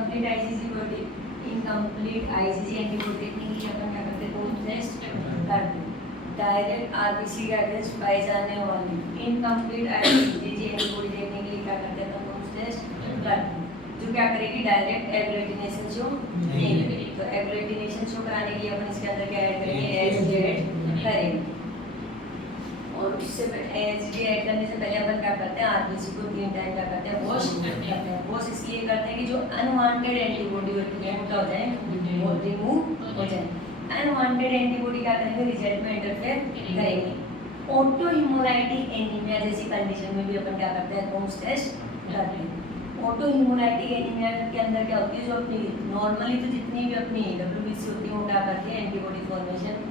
Incomplete IgG body, incomplete IgG antibody देखने के लिए अपन क्या करते हैं, पूल टेस्ट करते हैं। डायरेक्ट आरबीसी के अगेंस्ट पाई जाने वाली इनकम्प्लीट आईजीजी एंटीबॉडी देखने के लिए क्या करते हैं, अपन पूल टेस्ट करते हैं, जो क्या करेगी, डायरेक्ट एग्लूटिनेशन शो नहीं करेगी। तो एग्लूटिनेशन शो कराने के लिए अपन इसके अंदर क्या ऐड करेंगे, एसडी ऐड करेंगे। और उससे एसडी ऐड करने से पहले अपन क्या करते हैं, आरबीसी को 3 टाइम क्या करते हैं, वॉश करते हैं। वॉश इसलिए करते हैं कि जो अनवांटेड एंटीबॉडी होती है वो क्या हो जाए, वो रिमूव हो जाए। अनवांटेड एंटीबॉडी क्या करेंगे, रिजल्ट में इंटरफेयर करेंगे। ऑटो हिमोलाइटिक एनीमिया जैसी कंडीशन में भी अपन क्या करते हैं, कोम्स टेस्ट करते हैं। ऑटो हिमोलाइटिक एनीमिया के अंदर क्या होती है, जो अपनी नॉर्मली तो जितनी भी अपनी डब्ल्यूबीसी होती है वो क्या करती है, एंटीबॉडी फॉर्मेशन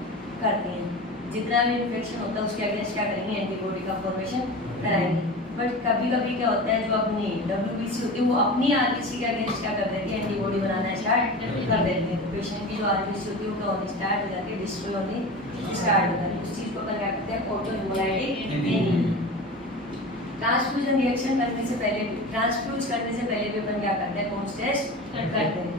करती है। जितना भी इन्फेक्शन होता है उसके अगेंस्ट क्या करेंगे, एंटीबॉडी का फॉर्मेशन कराएंगे। बट कभी कभी क्या होता है, जो अपनी डब्ल्यूबीसी होती है वो अपनी आरबीसी के अगेंस्ट क्या कर देती है, एंटीबॉडी बनाना स्टार्ट कर देती है। तो पेशेंट की जो आरबीसी होती है वो क्या होनी स्टार्ट हो जाती है, डिस्ट्रॉय होनी स्टार्ट हो जाती है। उस चीज़ को अपन क्या करते हैं, auto haemolytic anaemia. Transfusion reaction करने से पहले भी, ट्रांसफ्यूज करने से पहले भी अपन क्या करते हैं, कोम्स टेस्ट करते हैं।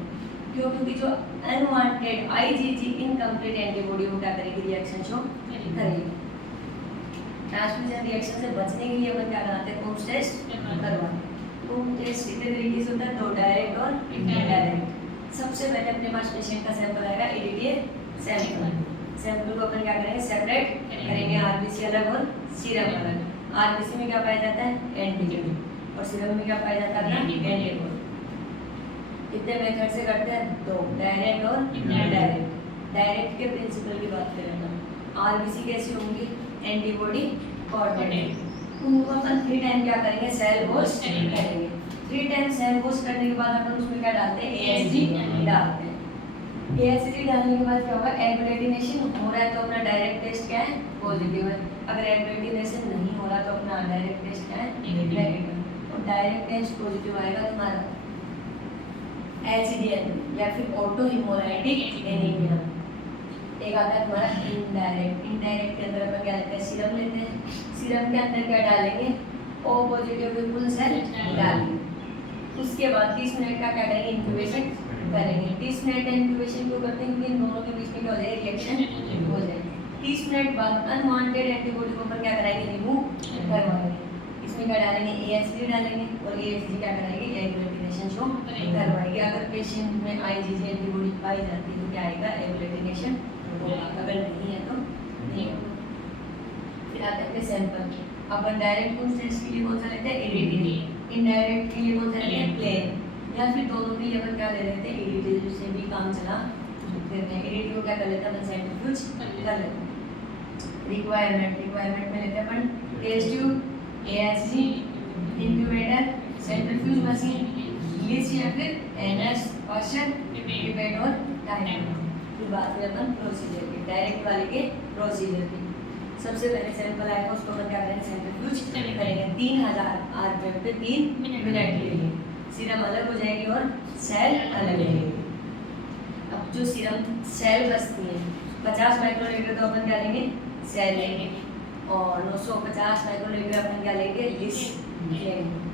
क्यों, क्योंकि जो अनवांटेड आईजीजी इनकम्प्लीट एंटीबॉडी वो क्या करेगी, रिएक्शन शो करेगी। ट्रांसफ्यूजन रिएक्शन से बचने के लिए अपन क्या कराते हैं, कोम्स टेस्ट करवाते हैं। कोम्स टेस्ट कितने तरीके से होता है, 2 डायरेक्ट और इनडायरेक्ट। सबसे पहले अपने पास पेशेंट का सैंपल आएगा, एडीटीए सैंपल। सैंपल को अपन क्या करेंगे, सेपरेट करेंगे, आरबीसी अलग और सीरम अलग। आरबीसी में क्या पाया जाता है, एंटीबॉडी, और सीरम में क्या पाया जाता है, एंटीबॉडी। कितने मेथड से करते हैं, 2, डायरेक्ट और इनडायरेक्ट। डायरेक्ट के प्रिंसिपल की बात करें अपन, आरबीसी कैसी होंगी, एंटीबॉडी कोऑर्डिनेट। उनको अपन 3 टाइम क्या करेंगे, सेल वॉश करेंगे। 3 टाइम सेल वॉश करने के बाद अपन उसमें क्या डालते हैं, एएसजी डालते हैं। एएसजी डालने के बाद क्या होगा, एग्लूटिनेशन हो रहा है तो अपना डायरेक्ट टेस्ट क्या है, पॉजिटिव है। अगर एग्लूटिनेशन नहीं हो रहा तो अपना डायरेक्ट टेस्ट क्या है, नेगेटिव। और डायरेक्ट टेस्ट पॉजिटिव आएगा तुम्हारा एचडीएन या फिर ऑटो हिमोलाइटिक एनीमिया। एक आता है तुम्हारा इनडायरेक्ट। इनडायरेक्ट के अंदर अपन क्या लेते हैं, सीरम लेते हैं। सीरम के अंदर क्या डालेंगे, ओ पॉजिटिव बिल्कुल सेल डालेंगे। उसके बाद 30 मिनट का क्या करेंगे, इंक्यूबेशन करेंगे। 30 मिनट का इंक्यूबेशन क्यों करते हैं, क्योंकि इन दोनों के बीच में क्या हो जाए, रिएक्शन हो जाए। 30 मिनट बाद अनवांटेड एंटीबॉडी को अपन क्या कराएंगे, रिमूव करवाएंगे। इसमें क्या डालेंगे, एएसडी डालेंगे, और एएसडी क्या कराएंगे, एग्लूटिनेशन शो करवाएंगे। अगर पेशेंट में आईजीजी एंटीबॉडी पाई जाती है तो क्या आएगा, एग्लूटिनेशन होगा। अगर नहीं है तो नहीं होगा। फिर आते हैं सैंपल। अपन डायरेक्ट टेस्ट के लिए कौन सा लेते हैं, एडीटी। इनडायरेक्ट के लिए कौन सा लेते हैं, प्लेन। या फिर दोनों के लिए अपन क्या ले लेते हैं, एडीटी, जिससे भी काम चला देते हैं। एडीटी को क्या कर लेते हैं अपन, सेंट्रीफ्यूज कर लेते हैं। रिक्वायरमेंट में लेते हैं अपन test tube, AHG, incubator, centrifuge machine, list या फिर एनएस, ऑप्शन, पिपेट और टाइमर। फिर बात करें अपन प्रोसीजर की, डायरेक्ट वाले के प्रोसीजर की। सबसे पहले सैंपल आएगा, उसको अपन क्या करेंगे, सेंट्रीफ्यूज करेंगे 3000 आरपीएम पे 3 मिनट के लिए। सीरम अलग हो जाएगी और सेल अलग रहेगी। अब जो सीरम सेल बचती है, 50 माइक्रोलीटर का अपन क्या लेंगे, सेल लेंगे, और 950 माइक्रोलीटर अपन क्या लेंगे, लिस्ट लेंगे।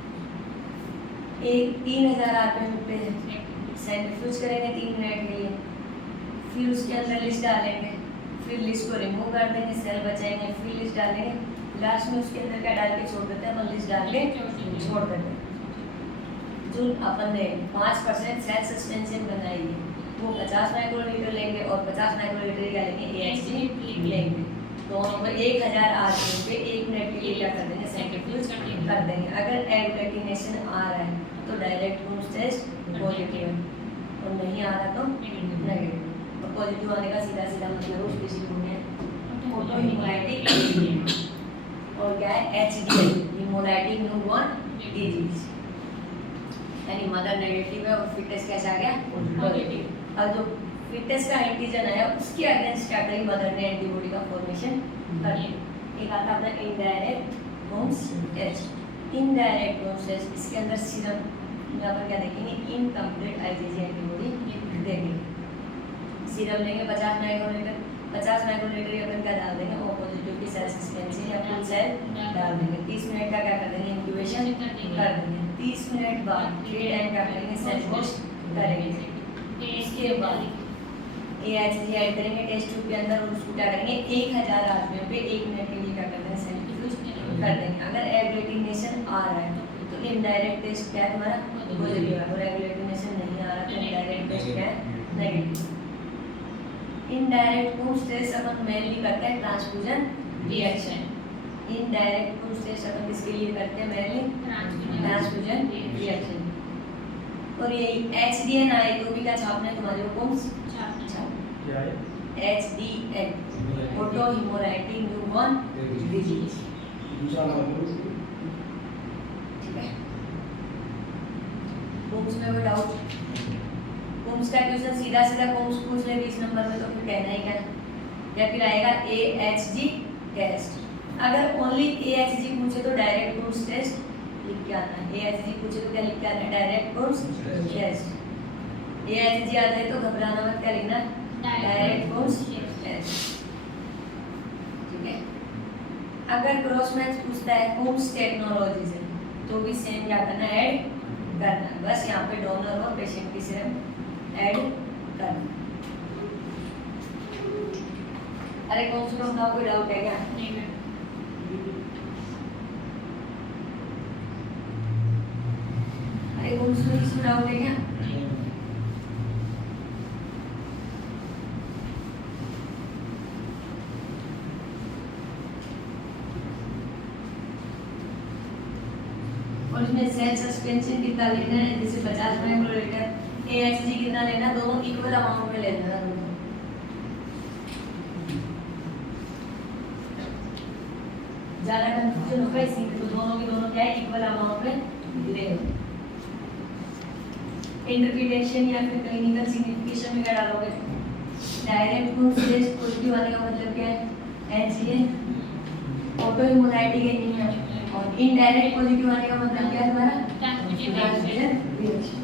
3000 आरपीएम पे सेंट्रीफ्यूज करेंगे 3 मिनट के लिए। फिर उसके अंदर लिस्ट डालेंगे, फिर लिस्ट को रिमूव कर देंगे, सेल बचाएंगे, फिर लिस्ट डालेंगे। लास्ट में उसके अंदर क्या डाल के छोड़ देते हैं, अपन लिस्ट डाल के छोड़ देते हैं। जो अपन ने 5% सेल सस्पेंशन बनाएगी वो 50 माइक्रोलीटर लेंगे, और 50 माइक्रोलीटर क्या लेंगे, एएचजी लेंगे। दोनों को 1000 आरपीएम पे 1 मिनट के लिए क्या कर देंगे, सेंट्रीफ्यूज कर देंगे। अगर एग्लूटिनेशन आ रहा है तो डायरेक्ट कोम्स टेस्ट पॉजिटिव, और नहीं आ रहा तो नेगेटिव। और पॉजिटिव आने का सीधा सीधा मतलब उस किसी को है ऑटो हिमोलाइटिक एनीमिया, और क्या है, एचडीएल, हिमोलाइटिक न्यूबॉर्न डिजीज, यानी मदर नेगेटिव है और फिटनेस कैसा आ गया, पॉजिटिव। और जो फिटनेस का एंटीजन है उसके अगेंस्ट क्या करेगी, मदर ने एंटीबॉडी का फॉर्मेशन कर दिया। एक आता है अपना indirect Coombs test. Indirect Coombs test, इसके अंदर सीरम यहाँ पर क्या देखेंगे, इनकम्प्लीट आईजीजी एंटीबॉडी देखेंगे। सीरम लेंगे 50 माइक्रोलीटर, 50 माइक्रोलीटर ही अपन क्या डाल देंगे, ओ पॉजिटिव की सेल सस्पेंशन या फुल सेल डाल देंगे। 30 मिनट का क्या कर देंगे, इंक्यूबेशन कर देंगे। 30 मिनट बाद 3 टाइम क्या करेंगे, सेल वॉश करेंगे। इसके बाद AHG ऐड करेंगे टेस्ट ट्यूब के अंदर और उसको क्या करेंगे 1000 आरपीएम पे 1 मिनट के लिए क्या करना है सेंट्रीफ्यूज कर देंगे। अगर एग्लूटिनेशन आ रहा है तो इनडायरेक्ट टेस्ट क्या है तुम्हारा पॉजिटिव है, और एग्लूटिनेशन नहीं आ रहा तो इनडायरेक्ट टेस्ट क्या है नेगेटिव। इनडायरेक्ट कूम्स टेस्ट अपन मेनली करते हैं transfusion reaction. Indirect Coombs test अपन किसके लिए करते हैं मेनली ट्रांसफ्यूजन रिएक्शन। और ये HDN आए तो भी क्या छापना है तुम्हारे को कूम्स क्या है? HDN auto haemolytic newborn disease. दूसरा नाम ठीक है, कूम्स में कोई डाउट? कूम्स का क्वेश्चन सीधा सीधा कूम्स पूछ ले 20 नंबर में तो फिर कहना ही क्या है, या फिर आएगा AHG टेस्ट। अगर ओनली AHG पूछे तो डायरेक्ट कूम्स टेस्ट लिख के आना है, AHG पूछे तो क्या लिख के आना है डायरेक्ट कूम्स टेस्ट। AHG आ जाए तो घबराना मत, क्या लिखना डायरेक्ट कूम्स टेस्ट। ठीक है, अगर क्रॉस मैच पूछता है कूम्स टेक्नोलॉजी से तो भी सेम क्या करना है ऐड करना है, बस यहाँ पे डोनर और पेशेंट की सिर्फ ऐड करना। अरे कौन सा बताओ, कोई डाउट है क्या? अरे कौन सा इसमें डाउट है क्या? और इसमें सेल सस्पेंशन कितना लेना है, जैसे 50 माइक्रोलीटर AHG कितना लेना, दोनों इक्वल अमाउंट में लेना है। ज्यादा कंफ्यूजन होगा इसी में, तो दोनों के दोनों क्या है इक्वल अमाउंट में ले लो। इंटरप्रिटेशन या फिर क्लिनिकल सिग्निफिकेशन में क्या डालोगे? डायरेक्ट कूम्स टेस्ट पॉजिटिव आने का मतलब क्या है HCN ऑटो हेमोराइटिक एनीमिया, और इनडायरेक्ट पॉजिटिव आने का मतलब क्या है तुम्हारा ट्रांसफ्यूजन रिएक्शन।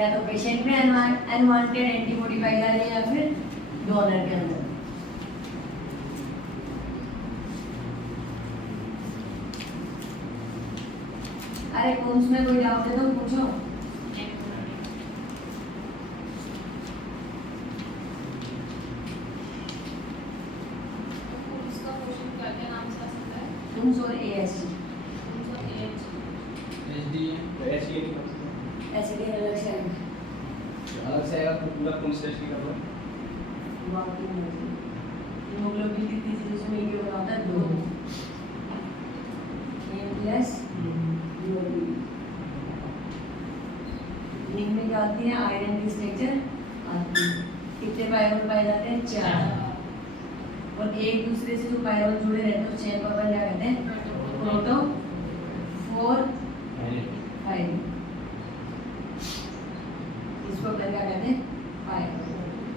या तो पेशेंट में अनवांटेड एंटीबॉडी पाई जा रही है या फिर डोनर के अंदर। अरे कौन में कोई डाउट है तो पूछो। कूम्स और AHG ऐसे अलग से आएगा तो पूरा कौन सा टेस्ट कर लो। हीमोग्लोबिन कितनी चीज़ उसमें ये बनाता है 2 प्लस लिंक में क्या आती है आयरन की स्ट्रक्चर आती है। कितने पायरोल पाए जाते हैं 4, और एक दूसरे से जो पायरोल जुड़े रहते हैं उस चेन को अपन क्या कहते हैं प्रोटो 4 5। इसको अपन क्या कहते हैं पायरोल।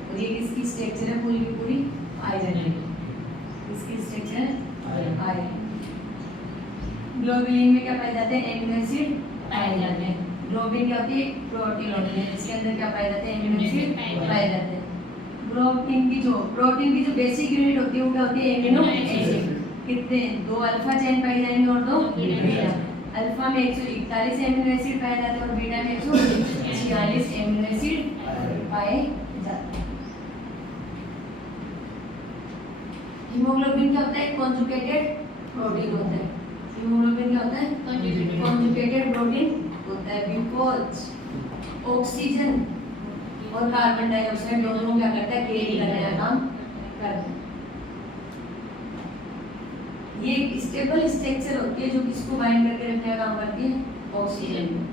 और ये किसकी स्ट्रक्चर है पूरी की पूरी आयरन है, इसकी स्ट्रक्चर आयरन। ग्लोबुलिन में क्या पाए जाते हैं एमिनो एसिड पाए जाते हैं। ग्लोबिन क्या होती है प्रोटीन होती है, इसके अंदर क्या पाए जाते हैं एमिनो एसिड पाए जाते हैं। प्रोटीन की जो बेसिक यूनिट होती है वो क्या होती है एमिनो एसिड। कितने 2 अल्फा चेन पाई जाएंगे और 2 बीटा। अल्फा में 141 एमिनो एसिड पाए जाते हैं और बीटा में 146 एमिनो एसिड पाए जाते हैं। हीमोग्लोबिन क्या होता है कॉन्जुगेटेड प्रोटीन होता है। हीमोग्लोबिन क्या होता है कॉन्जुगेटेड प्रोटीन होता है, बिकॉज ऑक्सीजन और कार्बन डाइऑक्साइड दोनों क्या करता है कैरी करने का काम करता है। ये स्टेबल स्ट्रक्चर होती है जो किसको बाइंड करके रखने का काम करती है ऑक्सीजन में।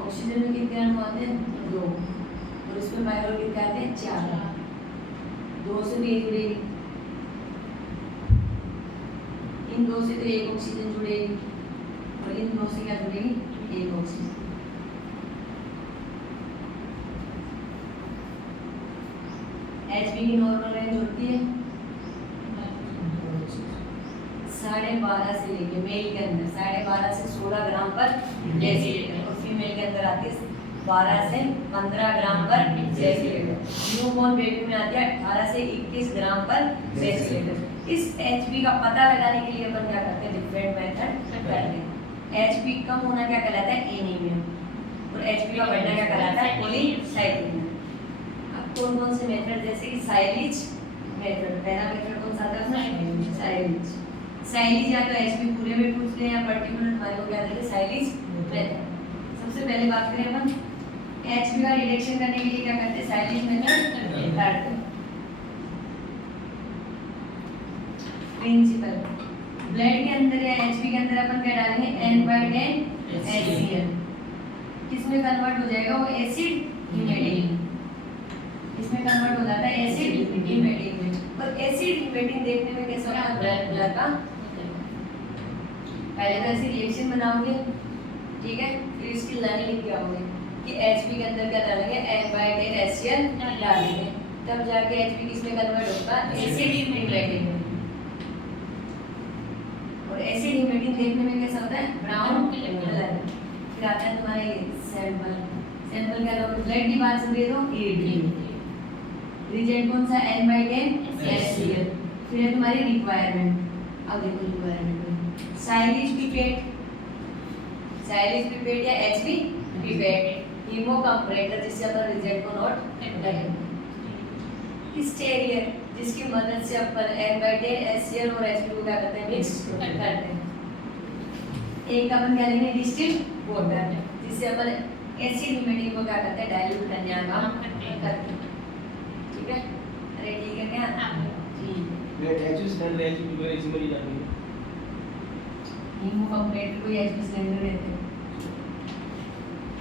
ऑक्सीजन में कितने अणु आते हैं 2, और इसमें पायरोल कितने आते हैं 4। 2 से भी एक जुड़ेगी, इन 2 से तो एक ऑक्सीजन जुड़ेगी और इन 2 से क्या जुड़ेगी एक ऑक्सीजन। HB की नॉर्मल रेंज होती है 12.5 से लेके मेल के अंदर 12.5 से 16 ग्राम पर डेसीलीटर, और फीमेल के अंदर आती है 12 से 15 ग्राम पर डेसीलीटर। न्यूबॉर्न बेबी में आती है 18 से 21 ग्राम पर डेसीलीटर। इस HB का पता लगाने के लिए अपन क्या करते हैं डिफरेंट मेथड करते हैं। HB कम होना क्या कहलाता है एनीमिया, Hb का बढ़ना क्या कहलाता है? पॉलीसाइक्लिक। अब कौन कौन से मेथड जैसे कि साइलेज मेथड, पहला मेथड कौन सा था? साइलेज। साइलेज या तो Hb पूरे में पूछ ले या पर्टिकुलर हमारे को क्या देते? Silage method. सबसे पहले बात करें अपन Hb का डिटेक्शन करने के लिए क्या करते हैं? साइलेज मेथड करते हैं। प्रिंसिपल ब्लड के अंदर या Hb के अंदर अपन क्या डालेंगे? N/10 HCl। किसमें कन्वर्ट हो जाएगा? वो एसिड इमेटिंग, इसमें कन्वर्ट हो जाता है एसिड इमेटिंग में। और एसिड इमेटिंग देखने में कैसा होगा? ब्लैक कलर का। पहले तो ऐसे रिएक्शन बनाओगे, ठीक है, फिर इसकी लाइन लिख के आओगे कि Hb के अंदर क्या डालेंगे? N/10 HCl डालेंगे, तब जाके Hb किसमें कन्वर्ट होगा? एसिड इमेटिंग में। और एसिड इमेटिंग देखने में कैसा होता है? Brown colour. फिर आता है तुम्हारा ये सैंपल। सैंपल क्या लोगे? ब्लड की बात समझे तो रिजेंट कौन सा? N/10 HCl। फिर है तुम्हारी रिक्वायरमेंट। अब देखो requirement, silage pipette, silage pipette या Hb पिपेट, हीमो कंपरेटर जिससे अपन रिजेंट को नोट करेंगे, स्टेरियर जिसकी मदद से अपन N/10 HCl और Hb को क्या करते हैं? मिक्स करते हैं। एक अपन क्या लेंगे? डिस्टिल वाटर जिससे अपन एसिड इमेटिंग को क्या करते हैं? डाइल्यूट करने का काम करते हैं। ठीक है, अरे ठीक है क्या? जी मैं Hb सिलेंडर Hb को इसी में ही डालूंगी। हीमो कंपरेटर को Hb सिलेंडर देते हैं।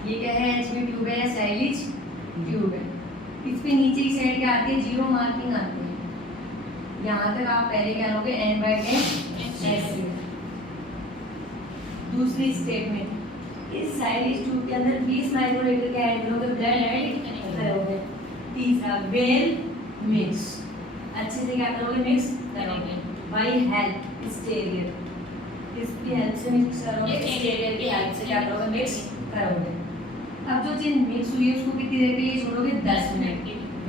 ये क्या है? Hb ट्यूब है या साइलेज ट्यूब है। इस पे नीचे की साइड क्या आती है? जीरो मार्किंग आती है। यहाँ तक आप पहले क्या लोगे? N/10 HCl। दूसरी स्टेप में इस साइलेज ट्यूब के अंदर 20 माइक्रोलीटर का ऐड करोगे, ब्लड ऐड करोगे। तीसरा वेल मिक्स, अच्छे से क्या करोगे? मिक्स करोगे बाय हेल्प स्टेरियर, किसकी हेल्प से मिक्स करोगे? स्टेरियर की हेल्प से क्या करोगे? मिक्स करोगे। अब जो चीज मिक्स हुई है उसको कितनी देर के लिए छोड़ोगे? 10 मिनट।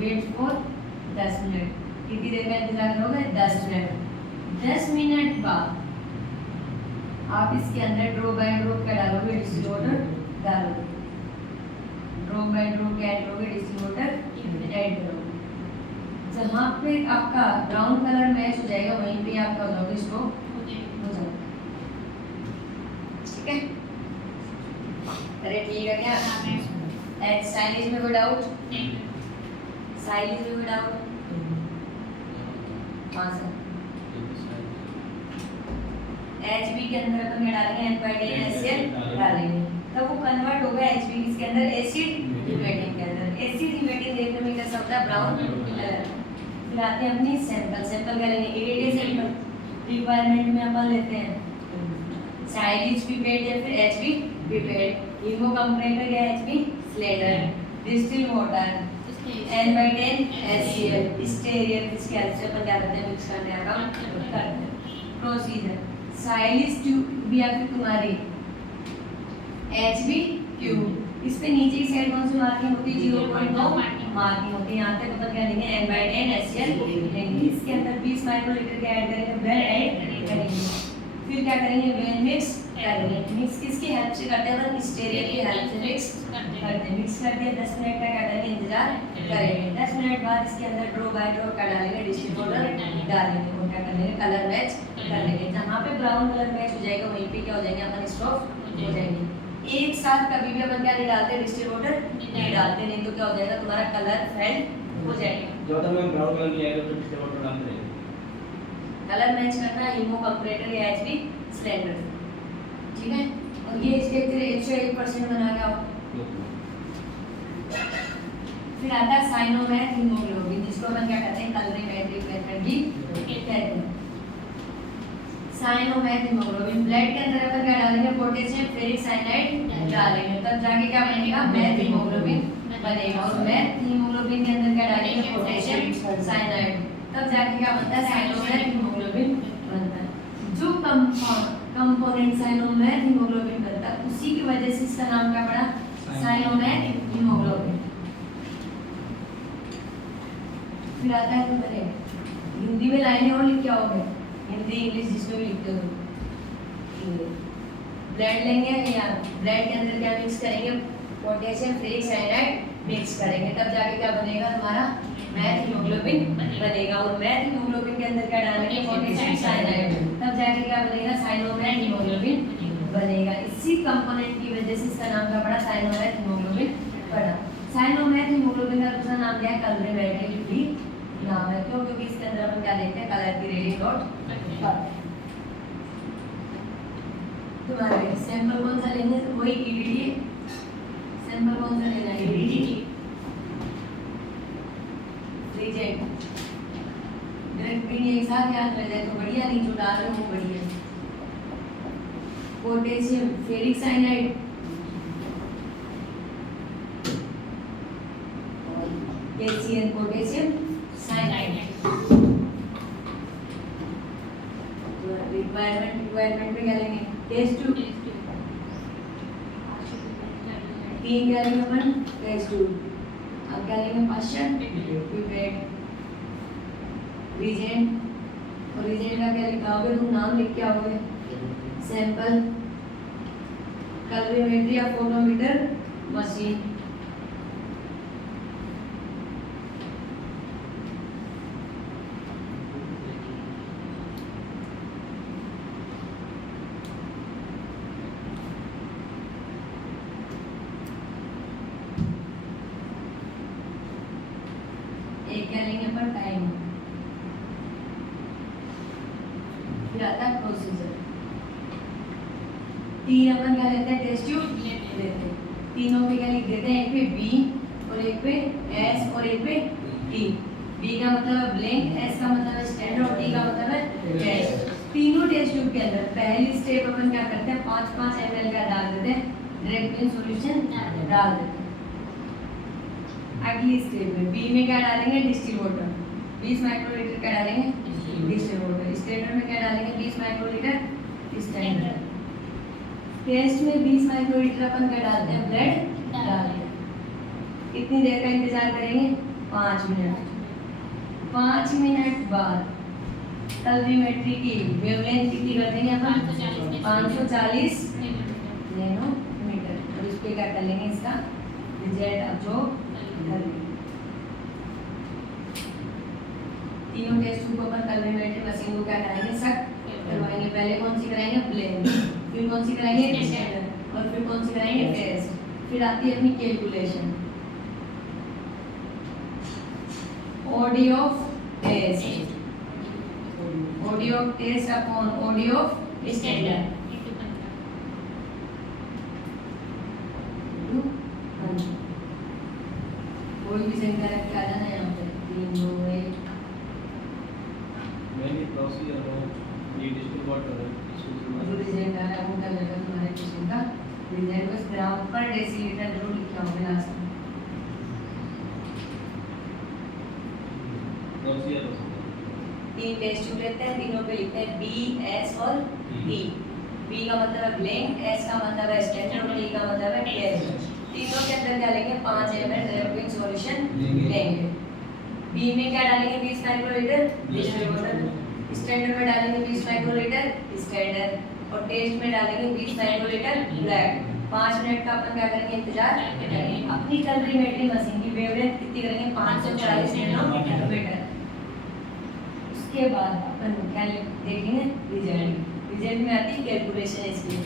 Wait for 10 minute. कितनी देर का इंतजार करोगे? 10 मिनट। 10 मिनट बाद आप इसके अंदर ड्रॉप बाय ड्रॉप क्या डालोगे? डिस्टिल वाटर डालोगे। ड्रॉप बाय ड्रॉप क्या ऐड करोगे? डिस्टिल वाटर ऐड करोगे। जहाँ पे आपका ब्राउन कलर मैच हो जाएगा वहीं पे आपका हो जाओगे स्टॉप हो जाएगा। ठीक है, अरे ठीक है क्या? साइलेज में कोई डाउट? साइलेज में कोई डाउट? हाँ सर। Hb के अंदर अपन क्या डालेंगे? N/10 HCl डालेंगे, तब वो कन्वर्ट होगा Hb किसके अंदर? एसिड इमेटिंग के अंदर। एसिड इमेटिंग देखने में कैसा होता है? Brown colour. फिर आते हैं अपनी सैंपल। सैंपल क्या लेंगे? इरेडियस सैंपल। रिक्वायरमेंट में अपन लेते हैं साइलेज पिपेट या फिर Hb पिपेट, हीमो कंपरेटर या Hb cylinder, distil water, N/10 HCl, स्टेरियर जिसकी हेल्प से अपन क्या करते हैं? मिक्स करने का काम करते हैं। प्रोसीजर साइलेज ट्यूब या फिर तुम्हारी Hb ट्यूब, इस पे नीचे की साइड कौन सी मार्किंग होती है? 0.2 मार्किंग होती है। यहाँ तक अपन क्या लेंगे? N/10 HCl लेंगे। इसके अंदर 20 माइक्रोलीटर का ऐड करेंगे, ब्लड ऐड करेंगे। फिर क्या करेंगे? वेल मिक्स करेंगे। मिक्स किसकी हेल्प से करते हैं? अपन स्टेरियर की हेल्प से मिक्स करते हैं। मिक्स कर दिया, 10 मिनट का क्या करेंगे? इंतजार करेंगे। 10 मिनट बाद इसके अंदर ड्रॉप बाय ड्रॉप क्या डालेंगे? डिस्टिल वाटर डालेंगे और क्या करेंगे? कलर मैच कर लेंगे। जहाँ पे ब्राउन कलर मैच हो जाएगा वहीं पे क्या हो जाएंगे? अपन स्टॉप हो जाएंगे। एक साथ कभी भी अपन क्या नहीं डालते? डिस्टिल वाटर नहीं डालते, नहीं तो क्या हो जाएगा? तुम्हारा कलर फेड हो जाएगा। जब तक मैं ब्राउन कलर नहीं आएगा तो डिस्टिल वाटर डालते रहेंगे। कलर मैच करना है हीमो कंपरेटर या Hb सिलेंडर। ठीक है, और ये स्टेप फिर 101% बना के आओ। फिर आता है साइनोमेथ हीमोग्लोबिन, जिसको अपन क्या कहते हैं? कलरीमेट्रिक मेथड भी कहते हैं। साइनोमेथ हीमोग्लोबिन, ब्लड के अंदर अपन क्या डालेंगे? पोटेशियम फेरिक साइनाइड डालेंगे, तब जाके क्या बनेगा? मैथ हीमोग्लोबिन बनेगा। और मैथ हीमोग्लोबिन के अंदर क्या डालेंगे? पोटेशियम साइनाइड, तब जाके क्या बनता है? साइनोमेथ हीमोग्लोबिन बनता है। जो कंपोनेंट साइनोमेथ हीमोग्लोबिन बनता है उसी की वजह से इसका नाम क्या पड़ा? साइनोमेथ हीमोग्लोबिन। फिर आता है तुम्हारे हिंदी में लाइनें और लिख के आओगे, हिंदी इंग्लिश जिसमें भी लिखते हो। ब्लड लेंगे या ब्लड के अंदर क्या मिक्स करेंगे? पोटेशियम फेरिक साइनाइड मिक्स करेंगे, तब जाके क्या बनेगा हमारा मैथ हीमोग्लोबिन बनेगा। और मैथ हीमोग्लोबिन के अंदर क्या डालेंगे पोटेशियम साइनाइड, तब जाके क्या बनेगा साइनोमैथ हीमोग्लोबिन बनेगा। इसी कंपोनेंट की वजह से इसका नाम क्या पड़ा साइनोमैथ हीमोग्लोबिन पड़ा। साइनोमैथ हीमोग्लोबिन का दूसरा नाम क्या है कलरीमेट्री भी नाम है। क्यों? क्योंकि इसके अंदर अपन क्या देखते हैं कलर की रेडियस डॉट। तुम्हारे सैंपल कौन सा लेंगे वही ईडीडी, सैंपल कौन सा लेना है ईडीडी रिजेक्ट डायरेक्ट भी एक साथ याद रह जाए तो बढ़िया, नहीं जो डाल रहे हो बढ़िया। Potassium ferric cyanide calcium potassium cyanide. Requirement में क्या लेंगे टेस्ट ट्यूब, 3 क्या लेंगे अपन टेस्ट ट्यूब। अब क्या लेंगे क्वेश्चन पिपेट रीजेंट, और रीजेंट का क्या लिखाओगे तुम नाम लिख के आओगे सैंपल कलरीमेट्री या फोटोमीटर मशीन। एक क्या लेंगे अपन टाइम, फिर आता है प्रोसीजर। 3 अपन क्या लेते हैं टेस्ट ट्यूब लेते हैं, तीनों पे क्या लिख देते हैं, एक पे बी और एक पे एस और एक पे टी। बी का मतलब है ब्लैंक, एस का मतलब है स्टैंडर्ड और टी का मतलब है टेस्ट। तीनों टेस्ट ट्यूब के अंदर पहली स्टेप अपन क्या करते हैं 5-5 ml का डाल देते हैं, डायरेक्ट इन सॉल्यूशन डाल देते हैं। अगली स्टेप में बी में क्या डालेंगे डिस्टिल वाटर, 20 माइक्रोलीटर का डालेंगे डिस्टिल वाटर। स्टैंडर्ड में क्या डालेंगे 20 माइक्रोलीटर स्टैंडर्ड। टेस्ट में 20 माइक्रोलीटर अपन क्या डालते हैं ब्लड डालते हैं। कितनी देर का इंतजार करेंगे 5 मिनट। 5 मिनट बाद कलरीमेट्री की वेवलेंथ कितनी कर देंगे अपन 540 नैनोमीटर। और इस पे क्या कर लेंगे इसका रिजल्ट ऑब्जर्व कर लेंगे। तीनों टेस्ट को अपन कलरीमेट्री मशीन को क्या कराएंगे सक करवाएंगे। पहले कौन सी कराएंगे ब्लेंड, फिर कौन सी कराएंगे स्टैंडर्ड और फिर कौन सी कराएंगे टेस्ट। फिर आती है अपनी calculation OD of test, OD of test upon OD of standard. कोई भी संख्या रख के आ जाना यहाँ पे 3 2 1। मैंने प्रोसीजर हो ये डिस्ट्रिक्ट वाटर जो रिजल्ट आ रहा है वो क्या लगेगा तुम्हारे क्वेश्चन का रिजल्ट बस ग्राम पर डेसीलीटर जरूर लिखा होगा लास्ट में। प्रोसीजर हो 3 टेस्ट ट्यूब लेते हैं, तीनों पे लिखते हैं बी एस और टी। बी का मतलब है ब्लैंक, एस का मतलब है स्टैंडर्ड और टी का मतलब है टेस्ट। तीनों के अंदर क्या लेंगे 5 ml डायरेक्ट सॉल्यूशन लेंगे। बी में क्या डालेंगे 20 माइक्रोलीटर डिस्टिल वाटर, स्टैंडर्ड में डालेंगे 20 माइक्रोलीटर स्टैंडर्ड और टेस्ट में डालेंगे 20 माइक्रोलीटर ब्लैक। 5 मिनट का अपन क्या करेंगे इंतजार करेंगे। अपनी कलरीमेट्री मशीन की वेवलेंथ कितनी करेंगे 540 नैनोमीटर। उसके बाद अपन क्या देखेंगे रिजल्ट। रिजल्ट में आती है कैलकुलेशन इसकी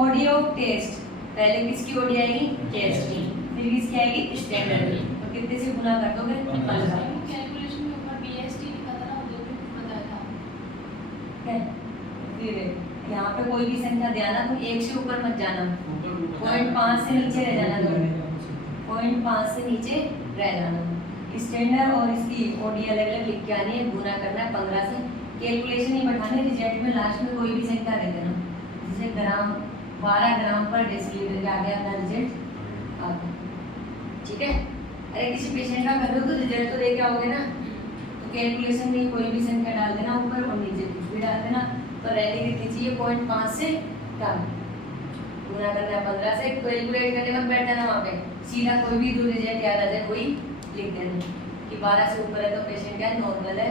ओडी ऑफ टेस्ट। पहले किसकी ओडी आएगी टेस्ट की, फिर किसकी आएगी स्टैंडर्ड और कितने से गुना कर दोगे 15। कैलकुलेशन के ऊपर बीएसटी लिखा था ना वो भी बताया था। फिर यहाँ पे कोई भी संख्या ध्यान तुम 1 से ऊपर मत जाना, 0.5 से नीचे रह जाना, 0.5 से नीचे रह जाना। स्टैंडर्ड और इसकी ओडी अलग अलग लिख के आनी है, गुना करना है 15 से। कैलकुलेशन ही बैठाने रिजल्ट में लास्ट में कोई भी संख्या दे देना, जैसे ग्राम 12 ग्राम पर डेसीलीटर के आगे अपना रिजल्ट आता है। ठीक है, अरे किसी पेशेंट का कर रहे हो तो रिजल्ट तो लेके आओगे ना, तो कैलकुलेशन में कोई भी संख्या डाल देना ऊपर और नीचे कुछ भी डाल देना। तो रैली कितनी चाहिए 0.5 से कम, गुना करना है 15 से। कैलकुलेट करने मत बैठ जाना वहाँ पे, सीधा कोई भी जो रिजल्ट याद आ जाए वही लिख देना कि 12 से ऊपर है तो पेशेंट क्या है नॉर्मल है,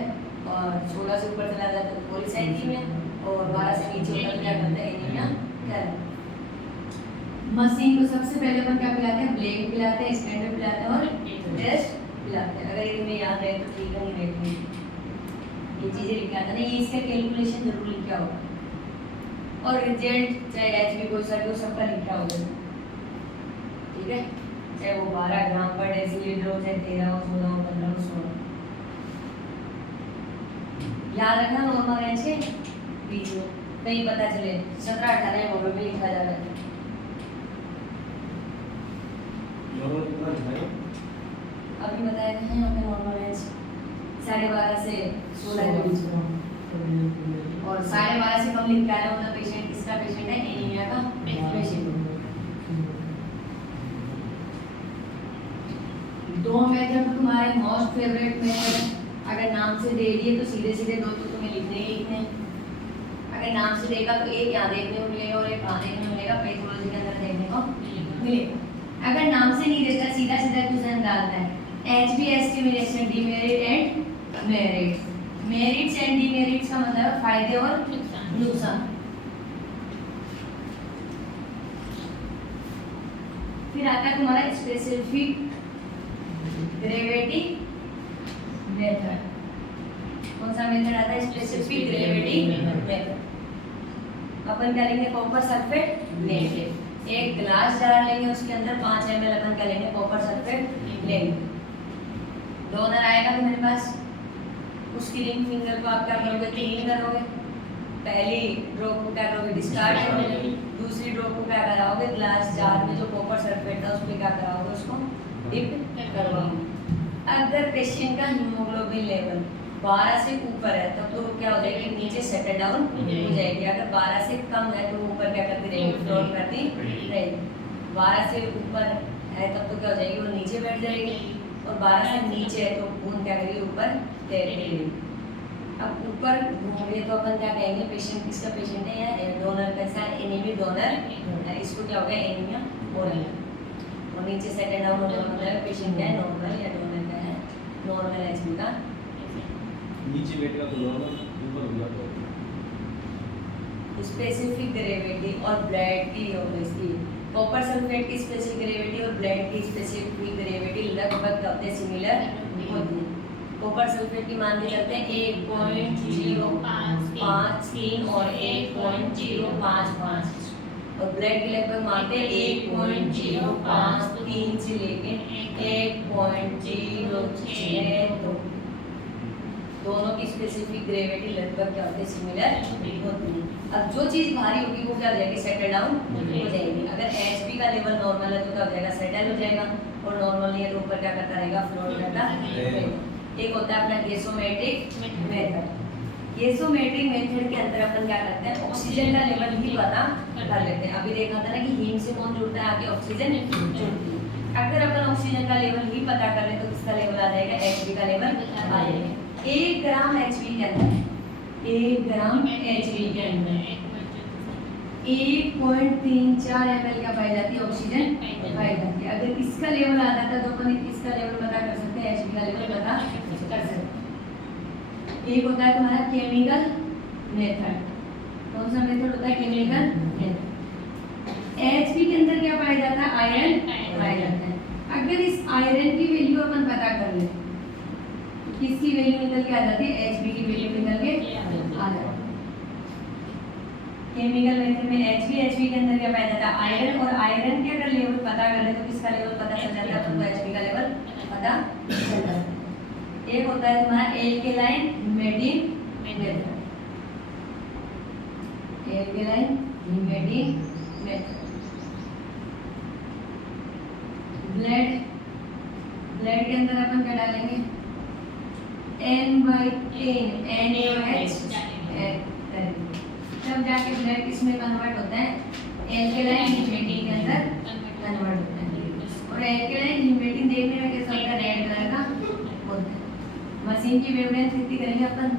और 16 से ऊपर चला जाता है तो पॉलीसाइथीमिया, और 12 से नीचे होता है तो क्या करता है एनीमिया। मशीन को सबसे पहले अपन क्या पिलाते हैं, ब्लेड पिलाते हैं, स्टैंडर्ड पिलाते हैं और टेस्ट पिलाते हैं। अगर ये में याद रहे तो ठीक है, नहीं रहे तो ये चीजें लिखा था ना, ये इसका कैलकुलेशन जरूर लिखा होगा और रिजल्ट चाहे एचबी कोई सा हो सबका लिखा होगा, ठीक है, चाहे वो 12 ग्राम पर डेसीलीटर हो, चाहे 13 हो, 16 हो, 15 हो, 16 याद रखना नॉर्मल रेंज के बीच में, कहीं पता चले 17-18 मॉडल में लिखा जा रहा है। नॉर्मल कितना दिखाएगा? अभी बताया था यहाँ पे नॉर्मल रेंज 12.5 से 16 के बीच में, और 12.5 से कम लिख के आया मतलब पेशेंट किसका पेशेंट है, एनीमिया का पेशेंट। 2 मेथड तुम्हारे मोस्ट फेवरेट मेथड, अगर नाम से दे दिए तो सीधे सीधे 2 तो तुम्हें लिखने ही लिखने हैं। अगर नाम से देगा तो एक यहाँ देखने को मिलेगा और एक वहाँ देखने को मिलेगा, पैथोलॉजी के अंदर देखने को मिलेगा। अगर नाम से नहीं देता, सीधा सीधा क्वेश्चन डालता है HB estimation demerit and merits. Merits and demerits का मतलब फायदे और नुकसान। फिर आता है तुम्हारा स्पेसिफिक डेरिवेटिव मेथड। कौन सा मेथड आता है, स्पेसिफिक डेरिवेटिव मेथड। अपन क्या लेंगे, कॉपर सल्फेट लेंगे, एक ग्लास जार लेंगे, उसके अंदर 5 ml अपन क्या लेंगे, कॉपर सल्फेट लेंगे। डोनर आएगा तुम्हारे पास, उसकी रिंग फिंगर को आप क्या करोगे, क्लीन करोगे, पहली ड्रॉप को क्या करोगे, डिस्कार्ड करोगे, दूसरी ड्रॉप को क्या कराओगे, ग्लास जार में जो कॉपर सल्फेट था उस पर क्या कराओगे, उसको डिप करवाओगे। अगर पेशेंट का हीमोग्लोबिन लेवल 12 से ऊपर है तब तो क्या हो जाएगी, नीचे सेटल डाउन हो जाएगी। अगर 12 से कम है तो ऊपर क्या करती रहेगी, फ्लोट करती रहेगी। 12 से ऊपर है तब तो क्या हो जाएगी, वो नीचे बैठ जाएगी, और 12 से नीचे है तो खून क्या करेगी, ऊपर तैरती रहेगी। अब ऊपर घूम रही है तो अपन क्या कहेंगे, पेशेंट किसका पेशेंट है, या डोनर कैसा है, एनीमिक डोनर, इसको क्या हो गया, एनीमिया हो रहा है। और नीचे सेटल डाउन होने का मतलब पेशेंट क्या है, नॉर्मल, या डोनर क्या है, नॉर्मल एचबी का। नीचे बैठेगा तो नॉर्मल, ऊपर होगा तो स्पेसिफिक डेरिवेटिव और ब्लड की और इसकी कॉपर सल्फेट की स्पेसिफिक डेरिवेटिव और ब्लड की स्पेसिफिक डेरिवेटिव लगभग होते सिमिलर होती हैं। कॉपर सल्फेट की मान के चलते हैं 1.053 और 1.055, और ब्लड की लगभग मानते हैं 1.053 से लेके 1.062। दोनों की स्पेसिफिक ग्रेविटी लगभग क्या होती है, सिमिलर होती है। अब जो चीज भारी होगी वो क्या हो जाएगी, सेटल डाउन हो जाएगी। अगर एचपी का लेवल नॉर्मल है तो क्या हो जाएगा, सेटल हो जाएगा, और नॉर्मल नहीं है तो ऊपर क्या करता रहेगा, फ्लोट करता रहेगा। एक होता है अपना गेसोमेट्रिक मेथड। गेसोमेट्रिक मेथड के अंदर अपन क्या करते हैं, ऑक्सीजन का लेवल भी पता कर लेते हैं। अभी देखा था ना कि हीम से कौन जुड़ता है, आगे ऑक्सीजन जुड़ती है। अगर अपन ऑक्सीजन का लेवल भी पता कर ले तो किसका लेवल आ जाएगा, एचबी का लेवल आ जाएगा। 1 ग्राम एचबी के अंदर 1 ग्राम एचबी के अंदर 1.34 ml क्या पाई जाती है, ऑक्सीजन पाई जाती है। अगर इसका लेवल आ जाता है तो अपन इसका लेवल पता कर सकते हैं, एचबी का लेवल पता कर सकते हैं। एक होता है तुम्हारा केमिकल मेथड। कौन सा मेथड होता है, केमिकल मेथड। एचबी के अंदर क्या पाया जाता है, आयरन पाया जाता है। अगर इस आयरन की वैल्यू अपन पता कर ले, किसकी वैल्यू निकल के आ जाती है, एचबी की वैल्यू निकल के आ जाती है। केमिकल मेथड में एचबी के अंदर क्या पाया जाता है, आयरन, और आयरन के अगर लेवल पता कर ले तो किसका लेवल पता चल जाता है, तो एचबी का लेवल पता चल जाता है। एक होता है तुम्हारा alkaline haematin method. Alkaline haematin method. Blood के अंदर अपन क्या डालेंगे, N/10 NaOH, तब जाके ब्लड किसमें कन्वर्ट होता है, एल्केलाइन हिमेटिन के अंदर कन्वर्ट होता है। और एल्केलाइन हिमेटिन देखने में कैसा होता है, रेड कलर का होता है। मशीन की वेवलेंथ कितनी करेंगे अपन,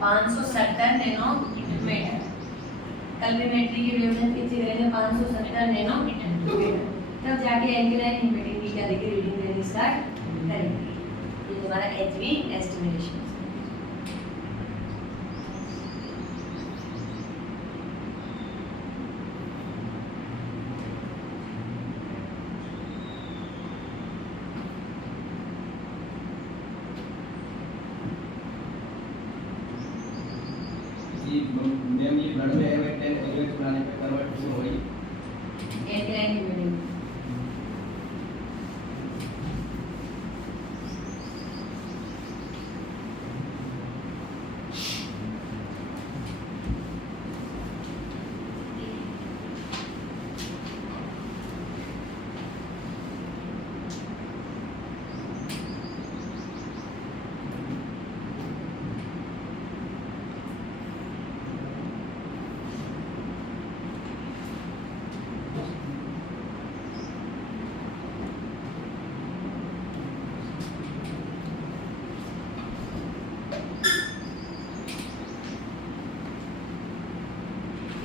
570 नैनोमीटर। कलरीमेट्री की वेवलेंथ कितनी करेंगे, 570 नैनोमीटर। तब जाके एल्केलाइन हिमेटिन की क्या देखिए, रीडिंग लेनी स्टार्ट करेंगे। ये तुम्हारा एचबी एस्टिमेशन। वही एंटी लाइन की बिल्डिंग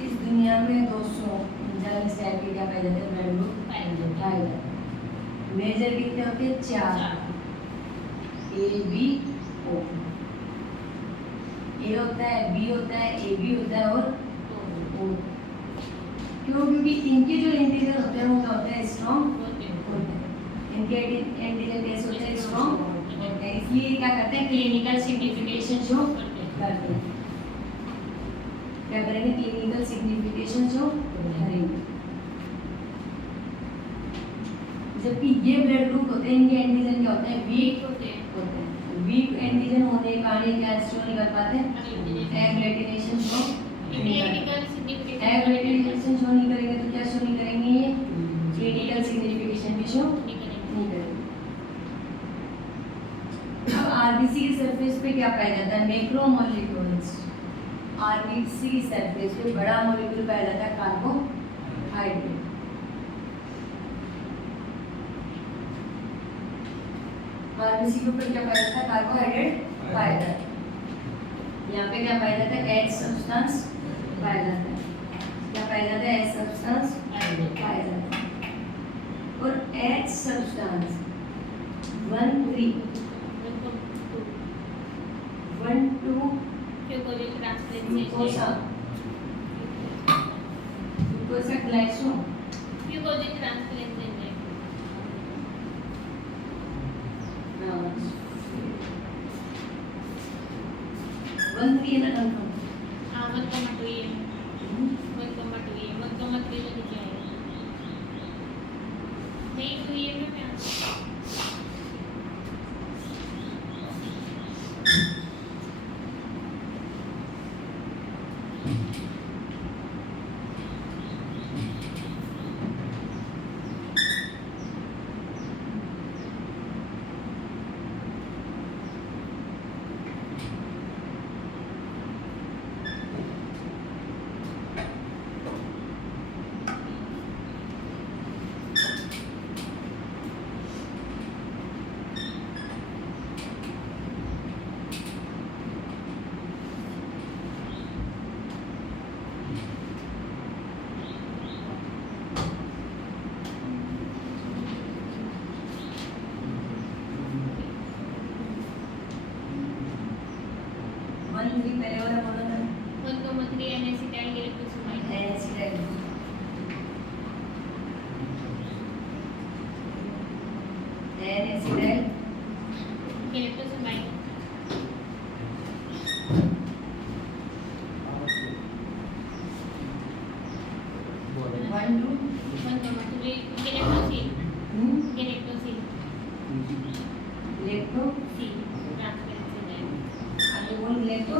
इस दुनिया में 239 टाइप के क्या पाए जाते हैं ब्लड ग्रुप पाए जाते हैं। मेजर कितने होते हैं? 4 ए बी ओ। ए होता है, बी होता है, ए बी होता है और ओ। क्यों? क्योंकि इनके जो एंटीजन होते हैं वो क्या होते हैं? स्ट्रॉन्ग होते हैं। इनके एंटीजन कैसे होते हैं? स्ट्रॉन्ग होते हैं। इसलिए क्या करते हैं? क्लिनिकल सिग्निफिकेशन शो करते हैं। क्या करेंगे? क्लिनिकल सिग्निफिकेशन शो करेंगे। जबकि ये ब्लड ग्रुप होते हैं, इनके एंटीजन क्या होते हैं? वीक होते हैं। वीक एंटीजन होने के कारण क्या शो नहीं कर पाते? एग्लूटिनेशन शो नहीं करते। एग्लूटिनेशन शो नहीं करेंगे तो क्या शो नहीं करेंगे? ये क्लिनिकल सिग्निफिकेशन भी शो नहीं करेंगे। अब आरबीसी की सरफेस पे क्या पाया जाता है? मैक्रोमोलेक्यूल्स। आरबीसी की सरफेस पे बड़ा मॉलिक्यूल पाया जाता है कार्बोहाइड्रेट। आरबीसी के ऊपर क्या पाया जाता है? कार्बोहाइड्रेट पाया जाता है। यहाँ पे क्या पाया जाता है? एच सब्सटेंस पाया जाता है। क्या पाया जाता है? एच सब्सटेंस पाया जाता है। और एच सब्सटेंस 1 3 1 2 ग्लूकोसा ग्लूकोसा ग्लाइसो वन थ्री है ना कंफर्म? पहले वाला बोला था acetyl acetyl one two lacto आगे बोल लेक्टो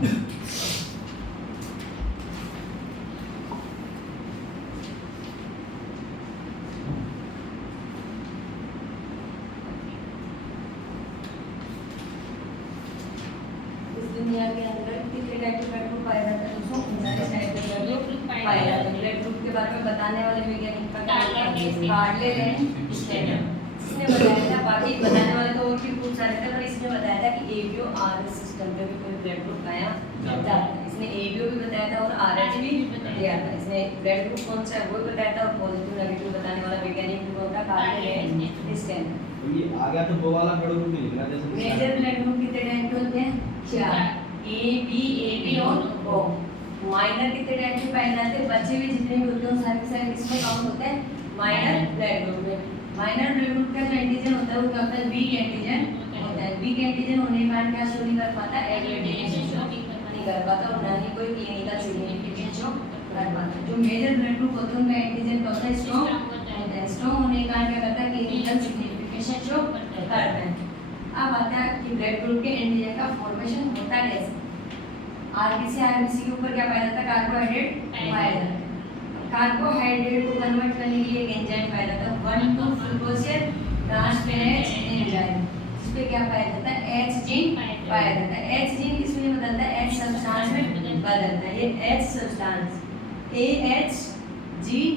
इस दुनिया के अंदर कितने टाइप के ब्लड ग्रुप पाए जाते हैं दोस्तों? 39 टाइप के ब्लड ग्रुप पाए जाते हैं। ब्लड ग्रुप के बारे में बताने वाले वैज्ञानिक का कार्ले लैंड स्टेनर, इसने बताया था। बाकी बताने वाले तो और भी खूब सारे थे, पर इसने बताया था कि एबीओ आरएच सिस्टम पे भी कोई ब्लड ग्रुप पाया जाता है। इसने एबीओ भी बताया था और आरएच भी दिया था। इसने ब्लड ग्रुप कौन सा है वो भी बताया था, और पॉजिटिव नेगेटिव बताने वाला वैज्ञानिक भी कौन था? कार्ले लैंड स्टेनर। ये आ गया तो वो वाला ब्लड ग्रुप नहीं लिखा जैसे मेजर ब्लड ग्रुप कितने टाइप के होते हैं? 4, ए बी और ओ। माइनर कितने टाइप के पाए जाते हैं? बच्चे भी जितने भी होते हैं सारे के सारे किसमें काउंट होते हैं? माइनर ब्लड ग्रुप में। माइनर ब्लड ग्रुप का जो एंटीजन होता है वो क्या होता है? वीक एंटीजन होता है। वीक एंटीजन होने के कारण क्या शो नहीं कर पाता? एग्लूटिनेशन शो नहीं कर पाता और ना ही कोई क्लिनिकल सिग्निफिकेशन शो कर पाता। जो मेजर ब्लड ग्रुप होते हैं उनका एंटीजन क्या होता है? स्ट्रांग होता है। स्ट्रांग होने के कारण क्या करता है? क्लिनिकल सिग्निफिकेशन शो करता है। अब आता है कि ब्लड ग्रुप के एंटीजन का फॉर्मेशन होता कैसे? आरबीसी के ऊपर क्या पाया जाता है? कार्बोहाइड्रेट पाया जाता है। कार्बोहाइड्रेट को कन्वर्ट करने के लिए एक एंजाइम पाया जाता है 1,2-फ्रुक्टोज ट्रांसफेरेज एंजाइम, जिस पे क्या पाया जाता है? H जीन पाया जाता है। H जीन किस में बदलता है? H सब्सटेंस में बदलता है। ये H substance AH gene,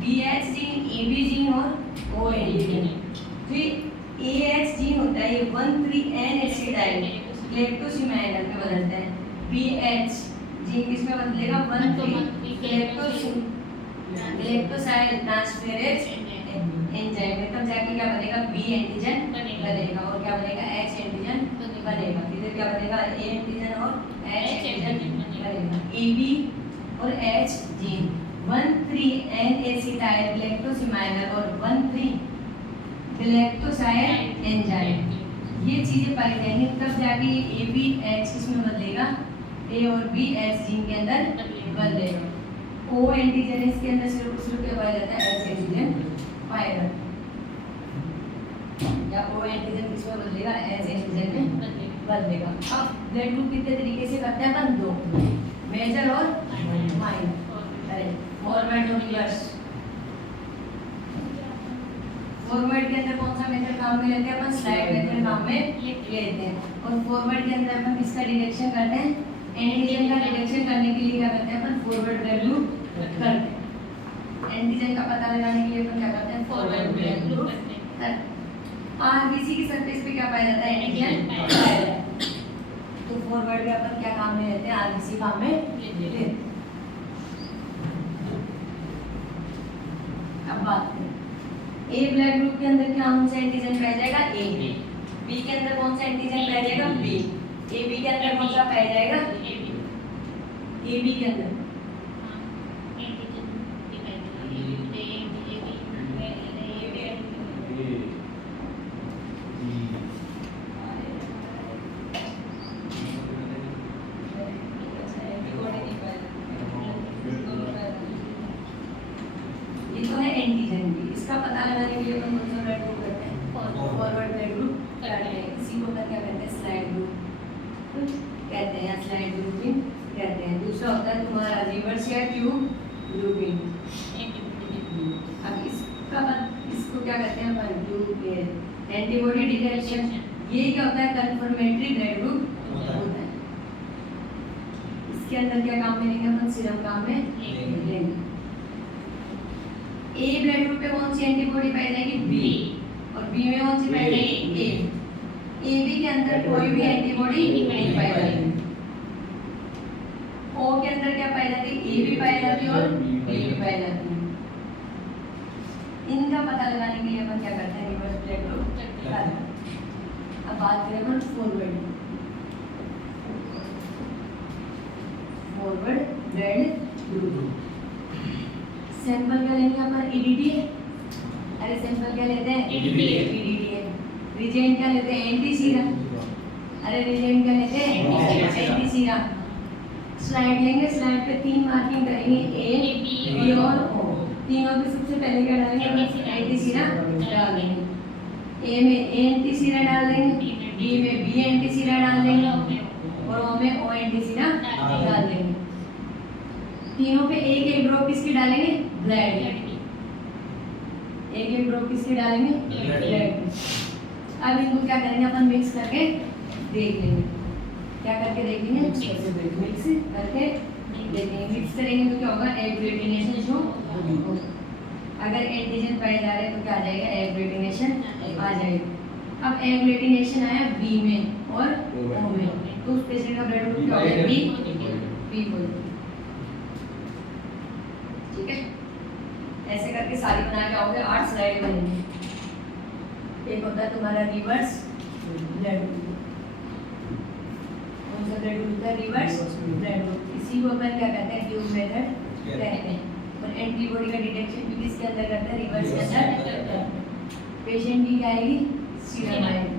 BH gene, AB gene और OAD जीन। फिर AH जीन होता है ये 1,3-N एसिडाइल ग्लाइकोसिमाइनल में बदलता है। BH जीन किसमें बदलेगा? 1,3 ग्लाइकोसाइल ट्रांसफेरेज एंजाइम में। तब जाके क्या बनेगा? B एंटीजन बनेगा और क्या बनेगा? H एंटीजन बनेगा। इधर क्या बनेगा? A एंटीजन और H एंटीजन बनेगा। AB और H जीन 1,3-N एसिटाइल ग्लाइकोसिमाइनल और 1,3 ग्लाइकोसाइल एंजाइम, ये चीजें पाई जाएंगी तब जाके ये ए बी एच किसमें बदलेगा? ए और बी एच जीन के अंदर बदलेगा। ओ एंटीजन इसके अंदर सिर्फ क्या पाया जाता है? एच एंटीजन पाया जाता है। या ओ एंटीजन किसमें बदलेगा? एच एंटीजन में बदलेगा। अब ब्लड ग्रुप कितने तरीके से करते हैं अपन? 2, मेजर और माइनर। अरे फॉरवर्ड और रिवर्स। फॉरवर्ड के अंदर कौन सा मेथड काम में लेते हैं? अपन स्लाइड मेथड काम में लेते हैं। और फॉरवर्ड के अंदर अपन किसका डिटेक्शन करते हैं? एंटीजन का डिटेक्शन करने के लिए क्या करते हैं? अपन फॉरवर्ड ब्लड ग्रुप करते हैं। एंटीजन का पता लगाने के लिए अपन क्या करते हैं? फॉरवर्ड ब्लड ग्रुप करते हैं। आरबीसी की सरफेस पे क्या पाया जाता है? एंटीजन पाया जाता है। तो फॉरवर्ड के अपन क्या काम में लेते हैं? आरबीसी काम में लेते हैं। अब बात करें ए ब्लड ग्रुप के अंदर कौन सा एंटीजन पाया जाएगा? ए। बी के अंदर कौन सा एंटीजन पाया जाएगा? बी। ए बी के अंदर कौन सा पाया जाएगा? ए बी के अंदर ये तो है एंटीजन भी। इसका पता लगाने के लिए अपन कौन सा ब्लड ग्रुप करते हैं? फॉरवर्ड ब्लड ग्रुप करते हैं। इसी को अपन क्या कहते हैं? स्लाइड ग्रुप कहते हैं, स्लाइड ग्रुपिंग कहते हैं। दूसरा होता है तुम्हारा रिवर्स या ट्यूब ग्रुपिंग। अब इसको क्या कहते हैं अपन? Tube antibody detection. ये क्या होता है? कंफर्मेटरी ब्लड ग्रुप होता है। इसके अंदर क्या काम में लेंगे अपन? सीरम काम में लेंगे। ए ब्लड ग्रुप पे कौन सी एंटीबॉडी पाई जाएगी? बी। और बी में कौन सी पाई जाएगी? ए। ए बी के अंदर कोई भी एंटीबॉडी नहीं पाई जाती। ओ के अंदर क्या पाई जाती है? ए भी पाई जाती है और बी भी पाई जाती है। इनका पता लगाने के लिए अपन क्या करते हैं? रिवर्स ब्लड ग्रुप करते हैं। अब बात करें अपन फॉरवर्ड ब्लड ग्रुप। सैंपल क्या लेंगे अपन? ईडीडी। अरे सैंपल क्या लेते हैं? ईडीडी। रिजेंट क्या लेते हैं? Anti serum. अरे रिजेंट क्या लेते हैं? Anti serum. स्लाइड लेंगे, स्लाइड पे 3 मार्किंग करेंगे, ए बी और ओ। तीनों पे सबसे पहले क्या डालेंगे? एंटी सीरम डाल देंगे। ए में ए एंटी सीरम डाल देंगे, बी में बी एंटी सीरम डाल देंगे और ओ में ओ एंटी सीधा डाल देंगे। तीनों पे एक एक ड्रॉप किसकी डालेंगे? ब्लड की। एक एक ड्रॉप किसकी डालेंगे? ब्लड की। अब इनको क्या करेंगे अपन मिक्स करके देख लेंगे। क्या करके देखेंगे? मिक्स करके देखेंगे। मिक्स करेंगे तो क्या होगा? एग्लूटिनेशन शो होगा। अगर एंटीजन पाए जा रहे हैं तो क्या आ जाएगा? एग्लूटिनेशन आ जाएगा। अब एग्लूटिनेशन आया बी में और ओ में, तो उस पेशेंट का ब्लड ग्रुप क्या होगा? B positive. ठीक है, ऐसे करके सारी बना के आओगे, 8 स्लाइड बनेंगी। एक होता है तुम्हारा रिवर्स ब्लड ग्रुप। कौन सा ब्लड ग्रुप है? Reverse blood group. इसी को अपन क्या कहते हैं? ट्यूब मेथड कहते हैं। और एंटीबॉडी का डिटेक्शन भी किसके अंदर करते हैं? रिवर्स के अंदर। पेशेंट की क्या आएगी? सीरम आएगी।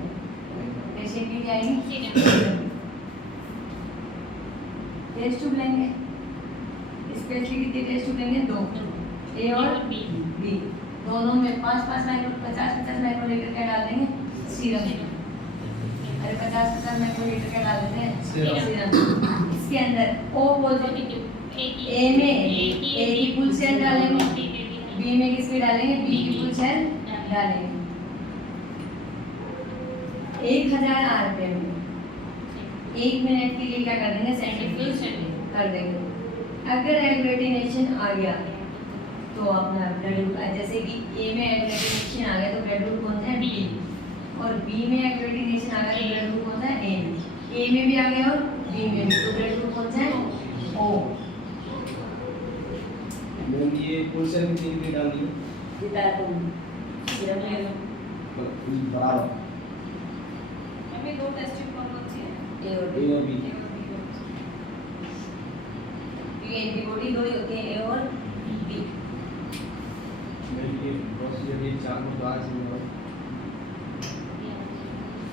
पेशेंट की क्या आएगी? टेस्ट ट्यूब लेंगे, स्पेशली कितने टेस्ट ट्यूब लेंगे? 2, ए और बी। दोनों में 5-5 माइक्रो 50-50 माइक्रोलीटर का डाल देंगे सीरम। अरे 50-50 माइक्रोलीटर का डाल देते हैं सीरम। इसके अंदर ओ पॉजिटिव, ए में ए की फुल सेल डालेंगे, बी में किसकी डालेंगे? बी की फुल सेल डालेंगे। 1000 आरपीएम में 1 मिनट के लिए क्या कर देंगे? सेंट्रीफ्यूज कर देंगे। अगर एग्लूटिनेशन आ गया तो अपना ब्लड ग्रुप, जैसे कि ए में एग्लूटिनेशन आ गया तो ब्लड ग्रुप कौन सा है? बी। और बी में एग्लूटिनेशन आ गया तो ब्लड ग्रुप कौन सा है? ए। ए में भी आ गया और बी में भी, तो ब्लड ग्रुप कौन सा है? ओ। मैम ये फुल सेल में कितनी डाल दी? जितना तुम सीरम ले लो। बराबर हमें 2 टेस्ट ट्यूब कौन सी है? ए और ए और बी। ये एंटीबॉडी 2 ही होती है, ए और बी। मैम ये प्रोसीजर ये 4 को द्वारा से होगा।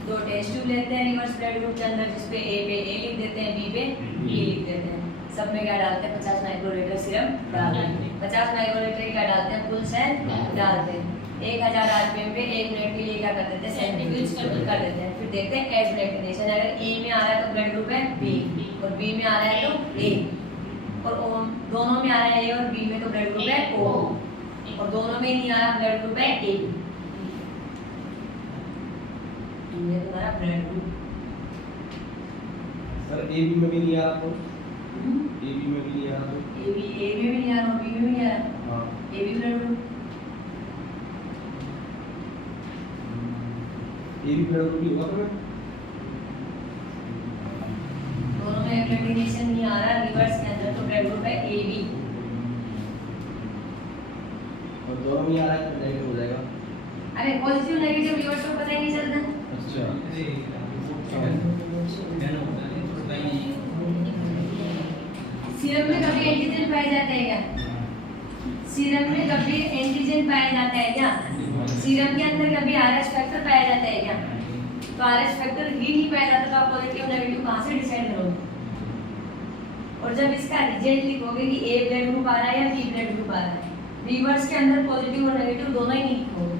2 टेस्ट ट्यूब लेते हैं रिवर्स ब्लड ग्रुप के अंदर, जिसपे ए पे ए लिख देते हैं, बी पे बी लिख देते हैं। सब में क्या डालते हैं? 50 माइक्रोलीटर सीरम डालते हैं। 50 माइक्रोलीटर क्या डालते हैं? फुल सेल डालते हैं। 1000 आरपीएम पे 1 मिनट के लिए क्या कर देते हैं? सेंट्रीफ्यूज कर देते हैं। फिर देखते हैं एग्लूटिनेशन। अगर ए में आ रहा है तो ब्लड ग्रुप है बी, और बी में आ रहा है तो ए, और ओ दोनों में आ रहा है ए और बी में तो ब्लड ग्रुप है ओ, और दोनों में नहीं आ रहा ब्लड ग्रुप है ए। ये तुम्हारा blood group. Sir A B में भी नहीं आ रहा तो? ए बी में भी नहीं आ रहा तो? ए में भी नहीं आ रहा, बी में भी नहीं आ रहा। हाँ। A B blood group, A B blood group ही होगा तो? दोनों में एग्लूटिनेशन नहीं आ रहा रिवर्स के अंदर, तो ब्लड ग्रुप है ए बी। और दोनों में आ रहा है तो नेगेटिव हो जाएगा। अरे पॉजिटिव नेगेटिव रिवर्स को पता ही नहीं चलता। अच्छा सीरम में कभी एंटीजन पाया जाता है क्या? सीरम में कभी एंटीजन पाया जाता है क्या? सीरम के अंदर कभी आरएच फैक्टर पाया जाता है क्या? तो आरएच फैक्टर ही नहीं पाया जाता तो आप पॉजिटिव नेगेटिव कहां से डिसाइड करोगे? और जब इसका रिजल्ट लिखोगे कि ए ब्लड ग्रुप आ रहा है या बी ब्लड ग्रुप आ रहा है, रिवर्स के अंदर पॉजिटिव और नेगेटिव दोनों ही नहीं लिखोगे।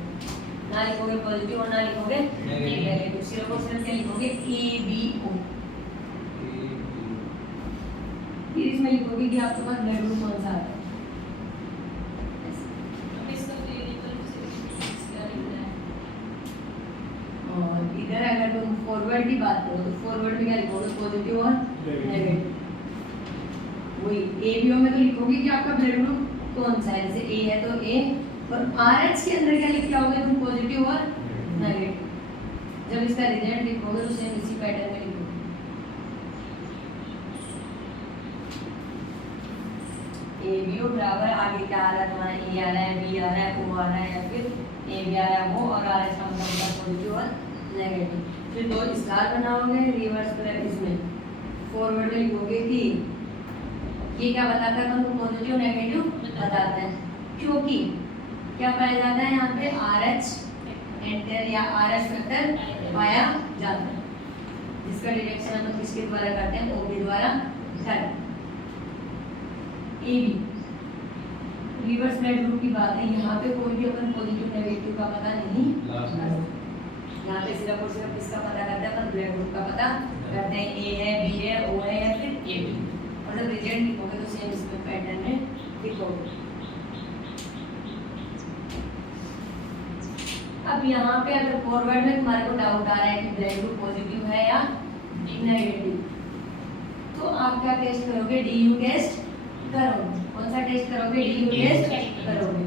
ना लिखोगे पॉजिटिव और ना लिखोगे नेगेटिव। सिर्फ और सिर्फ क्या लिखोगे? A B O. फिर इसमें लिखोगे कि आपके पास ब्लड ग्रुप कौन सा है। अब इसका क्लिनिकल क्या लिखना है? और इधर अगर तुम फॉरवर्ड की बात करो तो फॉरवर्ड में क्या लिखोगे? पॉजिटिव और नेगेटिव। वही ए बी ओ में तो लिखोगे कि आपका ब्लड ग्रुप कौन सा है। जैसे ए है तो ए, और आरएच के अंदर क्या लिख के आओगे तुम? पॉजिटिव और नेगेटिव। जब इसका रिजल्ट लिखोगे तो सेम इसी पैटर्न में लिखोगे। ए बी ओ बराबर आगे क्या आ रहा है तुम्हारा? ए आ रहा है, बी आ रहा है, ओ आ रहा है, या फिर ए बी आ रहा है, ओ, और आर एच का मतलब होता है पॉजिटिव और नेगेटिव। फिर 2 स्टार बनाओगे रिवर्स पर, इसमें फॉरवर्ड में लिखोगे कि ये क्या बताता है? तुमको पॉजिटिव नेगेटिव बताता है, क्योंकि क्या पाया जाता है यहाँ पे? आर एच एंटर या आर एच फैक्टर पाया जाता है, जिसका डिटेक्शन हम किसके द्वारा करते हैं? ओ के द्वारा करते हैं। A be reverse blood group की बात है। यहाँ पे कोई भी अपन पॉजिटिव नेगेटिव का पता नहीं, यहाँ पे सिर्फ और सिर्फ किसका पता करता है? अपन ब्लड ग्रुप का पता करते हैं, ए है, बी है, ओ है या फिर ए बी। मतलब रिजल्ट लिखोगे तो सेम इसमें पैटर्न में लिखोगे। अब यहाँ पे अगर फॉरवर्ड में तुम्हारे को डाउट आ रहा है कि ब्लड ग्रुप पॉजिटिव है या नेगेटिव, तो आप क्या टेस्ट करोगे? डीयू टेस्ट करोगे। कौन सा टेस्ट करोगे? डीयू टेस्ट करोगे।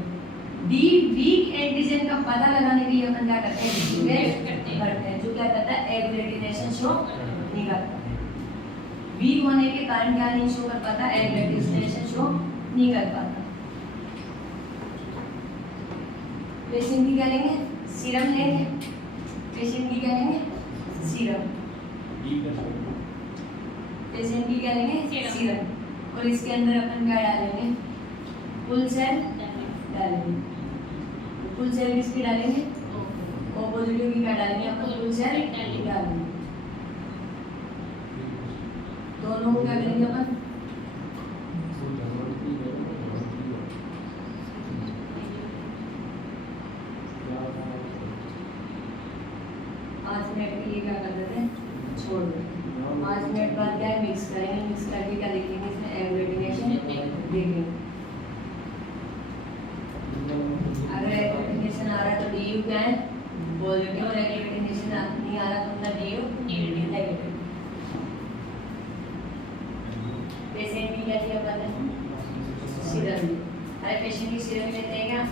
डी वीक एंटीजन का पता लगाने के लिए अपन क्या करते हैं? डीयू टेस्ट करते हैं, जो क्या करता है? एग्लूटिनेशन शो नहीं करता। वीक होने के कारण क्या नहीं शो कर पाता? एग्लूटिनेशन शो नहीं कर पाता। पेशेंट की क्या लेंगे? सीरम लेंगे। पेशेंट की क्या लेंगे? सीरम। पेशेंट की क्या लेंगे? सीरम। और इसके अंदर अपन क्या डालेंगे? फुल सेल डालेंगे। फुल सेल किसकी डालेंगे? ओ पॉजिटिव की क्या डालेंगे? अपन फुल सेल डालेंगे। दोनों को क्या करेंगे अपन? क्या कर देते हैं? छोड़ देते हैं। 5 मिनट बाद क्या है? मिक्स करेंगे। मिक्स करके क्या देखेंगे? इसमें एग्लूटिनेशन देखेंगे। अगर एग्लूटिनेशन आ रहा है तो डीयू क्या है? पॉजिटिव। और एग्लूटिनेशन नहीं आ रहा तो उनका डीयू नेगेटिव। पेशेंट की क्या लिया अपन ने? सीरम। अरे पेशेंट की सीरम लेते हैं क्या?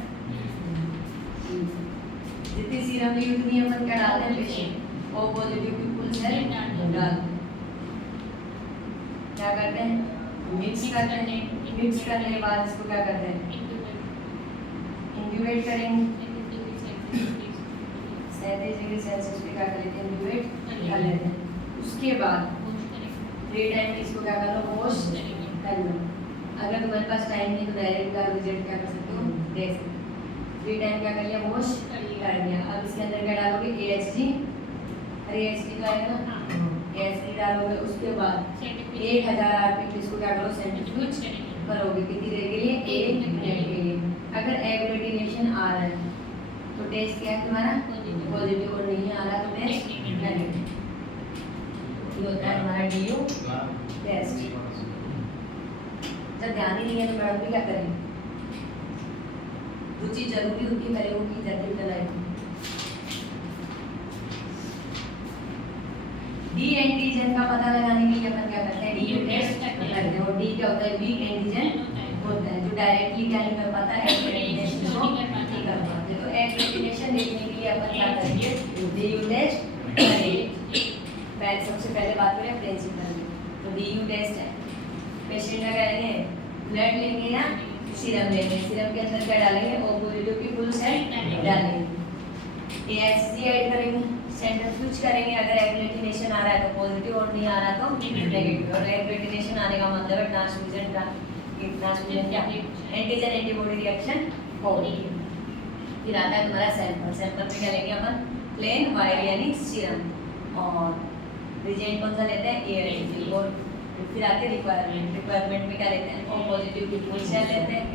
जितनी सीरम ली उतनी अपन क्या डालते हैं? पेशेंट ओ पॉजिटिव की फुल सेल डाल। क्या करते हैं? मिक्स करते हैं। मिक्स करने के बाद इसको क्या करते हैं? इंक्यूबेट करेंगे। 37 डिग्री सेल्सियस पे क्या कर लेते हैं? इंक्यूबेट कर लेते हैं। उसके बाद 3 टाइम इसको क्या कर लो? वॉश कर लो। अगर तुम्हारे पास टाइम नहीं तो डायरेक्ट का रिजल्ट क्या कर सकते हो? देख सकते हो। 3 टाइम क्या कर लिया? वॉश कर दिया। अब इसके अंदर क्या डालोगे? AHG। अरे AHG तो आएगा ना? AHG डालोगे। उसके बाद 1000 आरपीएम इसको क्या करो? सेंट्रीफ्यूज करोगे। कितनी देर के लिए? 1 मिनट के लिए। अगर एग्लूटिनेशन आ रहा है तो टेस्ट क्या है तुम्हारा? पॉजिटिव। और नहीं आ रहा तो टेस्ट नेगेटिव। ये होता है हमारा डीयू टेस्ट। जब ध्यान ही नहीं है तो मैडम भी क्या करेंगे? जो चीज जरूरी होती है पहले वो की जाती है लाइफ में। डी एंटीजन का पता लगाने के लिए अपन क्या करते हैं? डीयू टेस्ट करते हैं। और डी क्या होता है? वीक एंटीजन होता है, जो डायरेक्टली क्या नहीं कर पाता है? एग्लूटिनेशन शो नहीं कर पाते। तो एग्लूटिनेशन देखने के लिए अपन क्या करेंगे? डीयू टेस्ट करेंगे। सबसे पहले बात करें प्रिंसिपल में। तो डीयू टेस्ट है। पेशेंट का करेंगे? ब्लड लेंगे या सीरम लेंगे? सीरम के अंदर क्या डालेंगे? ओ पॉजिटिव की फुल सेल डालेंगे। AHG ऐड करेंगे। सेंट्रीफ्यूज करेंगे। अगर एग्लूटिनेशन आ रहा है तो पॉजिटिव और नहीं आ रहा तो नेगेटिव। और एग्लूटिनेशन आने का मतलब है ट्रांसफ्यूजन का। ट्रांसफ्यूजन क्या? एंटीजन एंटीबॉडी रिएक्शन होगी। फिर आता है तुम्हारा सैंपल। सैंपल में क्या लेंगे अपन? प्लेन वायर यानी सीरम। और रिजेंट कौन सा लेते हैं? AHG। और फिर आते हैं रिक्वायरमेंट। रिक्वायरमेंट में क्या लेते हैं? ओ पॉजिटिव की फुल सेल लेते हैं,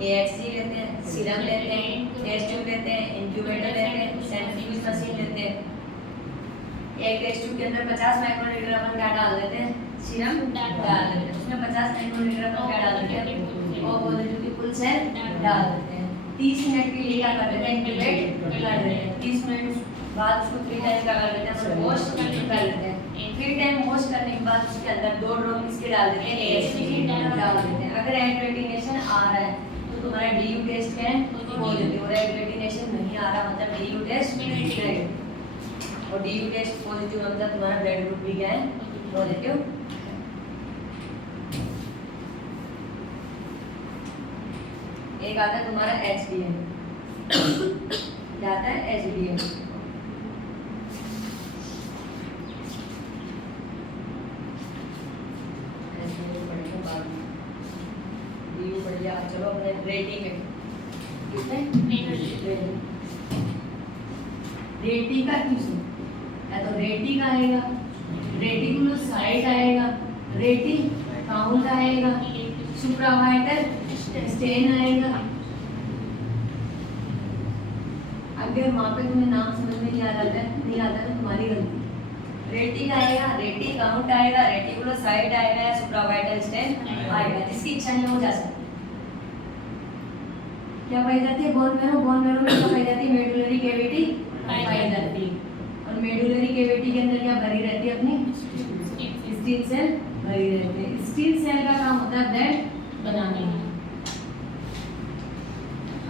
AHG लेते हैं, सीरम लेते हैं, टेस्ट ट्यूब लेते हैं, इंक्यूबेटर लेते हैं, सेंट्रीफ्यूज मशीन लेते हैं। एक टेस्ट ट्यूब के अंदर 50 माइक्रोलीटर अपन क्या डाल देते हैं? सीरम डाल देते हैं। उसमें 50 माइक्रोलीटर अपन क्या डाल देते हैं? ओ पॉजिटिव की फुल सेल डाल देते हैं। 30 मिनट के लिए क्या कर देते हैं? इंक्यूबेट कर देते हैं। 30 मिनट बाद उसको 3 टाइम क्या कर देते हैं? वॉश कर लेते हैं। 3 टाइम वॉश करने के बाद उसके अंदर 2 ड्रॉप किसके डाल देते हैं? AHG डाल देते हैं। अगर एग्लूटिनेशन आ रहा है तो तुम्हारा डीयू टेस्ट क्या है? पॉजिटिव। और एग्लूटिनेशन नहीं आ रहा मतलब डीयू टेस्ट नेगेटिव। और डीयू टेस्ट पॉजिटिव मतलब तुम्हारा ब्लड ग्रुप भी क्या है? पॉजिटिव। एक आता है तुम्हारा HDL। क्या आता है? HDL। चलो अपने रेटिंग है। किसमें? रेटिंग का क्यों से? या तो रेटिंग आएगा, रेटिकुलोसाइट आएगा, रेटिंग काउंट आएगा, सुप्रावाइटल स्टेन आएगा। अगर वहाँ पे तुम्हें नाम समझ में नहीं आ रहा है, नहीं आता तो तुम्हारी गलती। रेटिंग आएगा, रेटिंग काउंट आएगा, रेटिकुलोसाइट आएगा या सुप्रावाइटल स्टेम आएगा, जिसकी इच्छा नहीं हो जा सकती। क्या पाई जाती है? बोन मैरो में क्या पाई जाती है? मेडुलरी कैविटी पाई जाती है। और मेडुलरी कैविटी के अंदर क्या भरी रहती है? अपनी स्टील सेल भरी रहती है। स्टील सेल का काम होता है ब्लड बनाने का।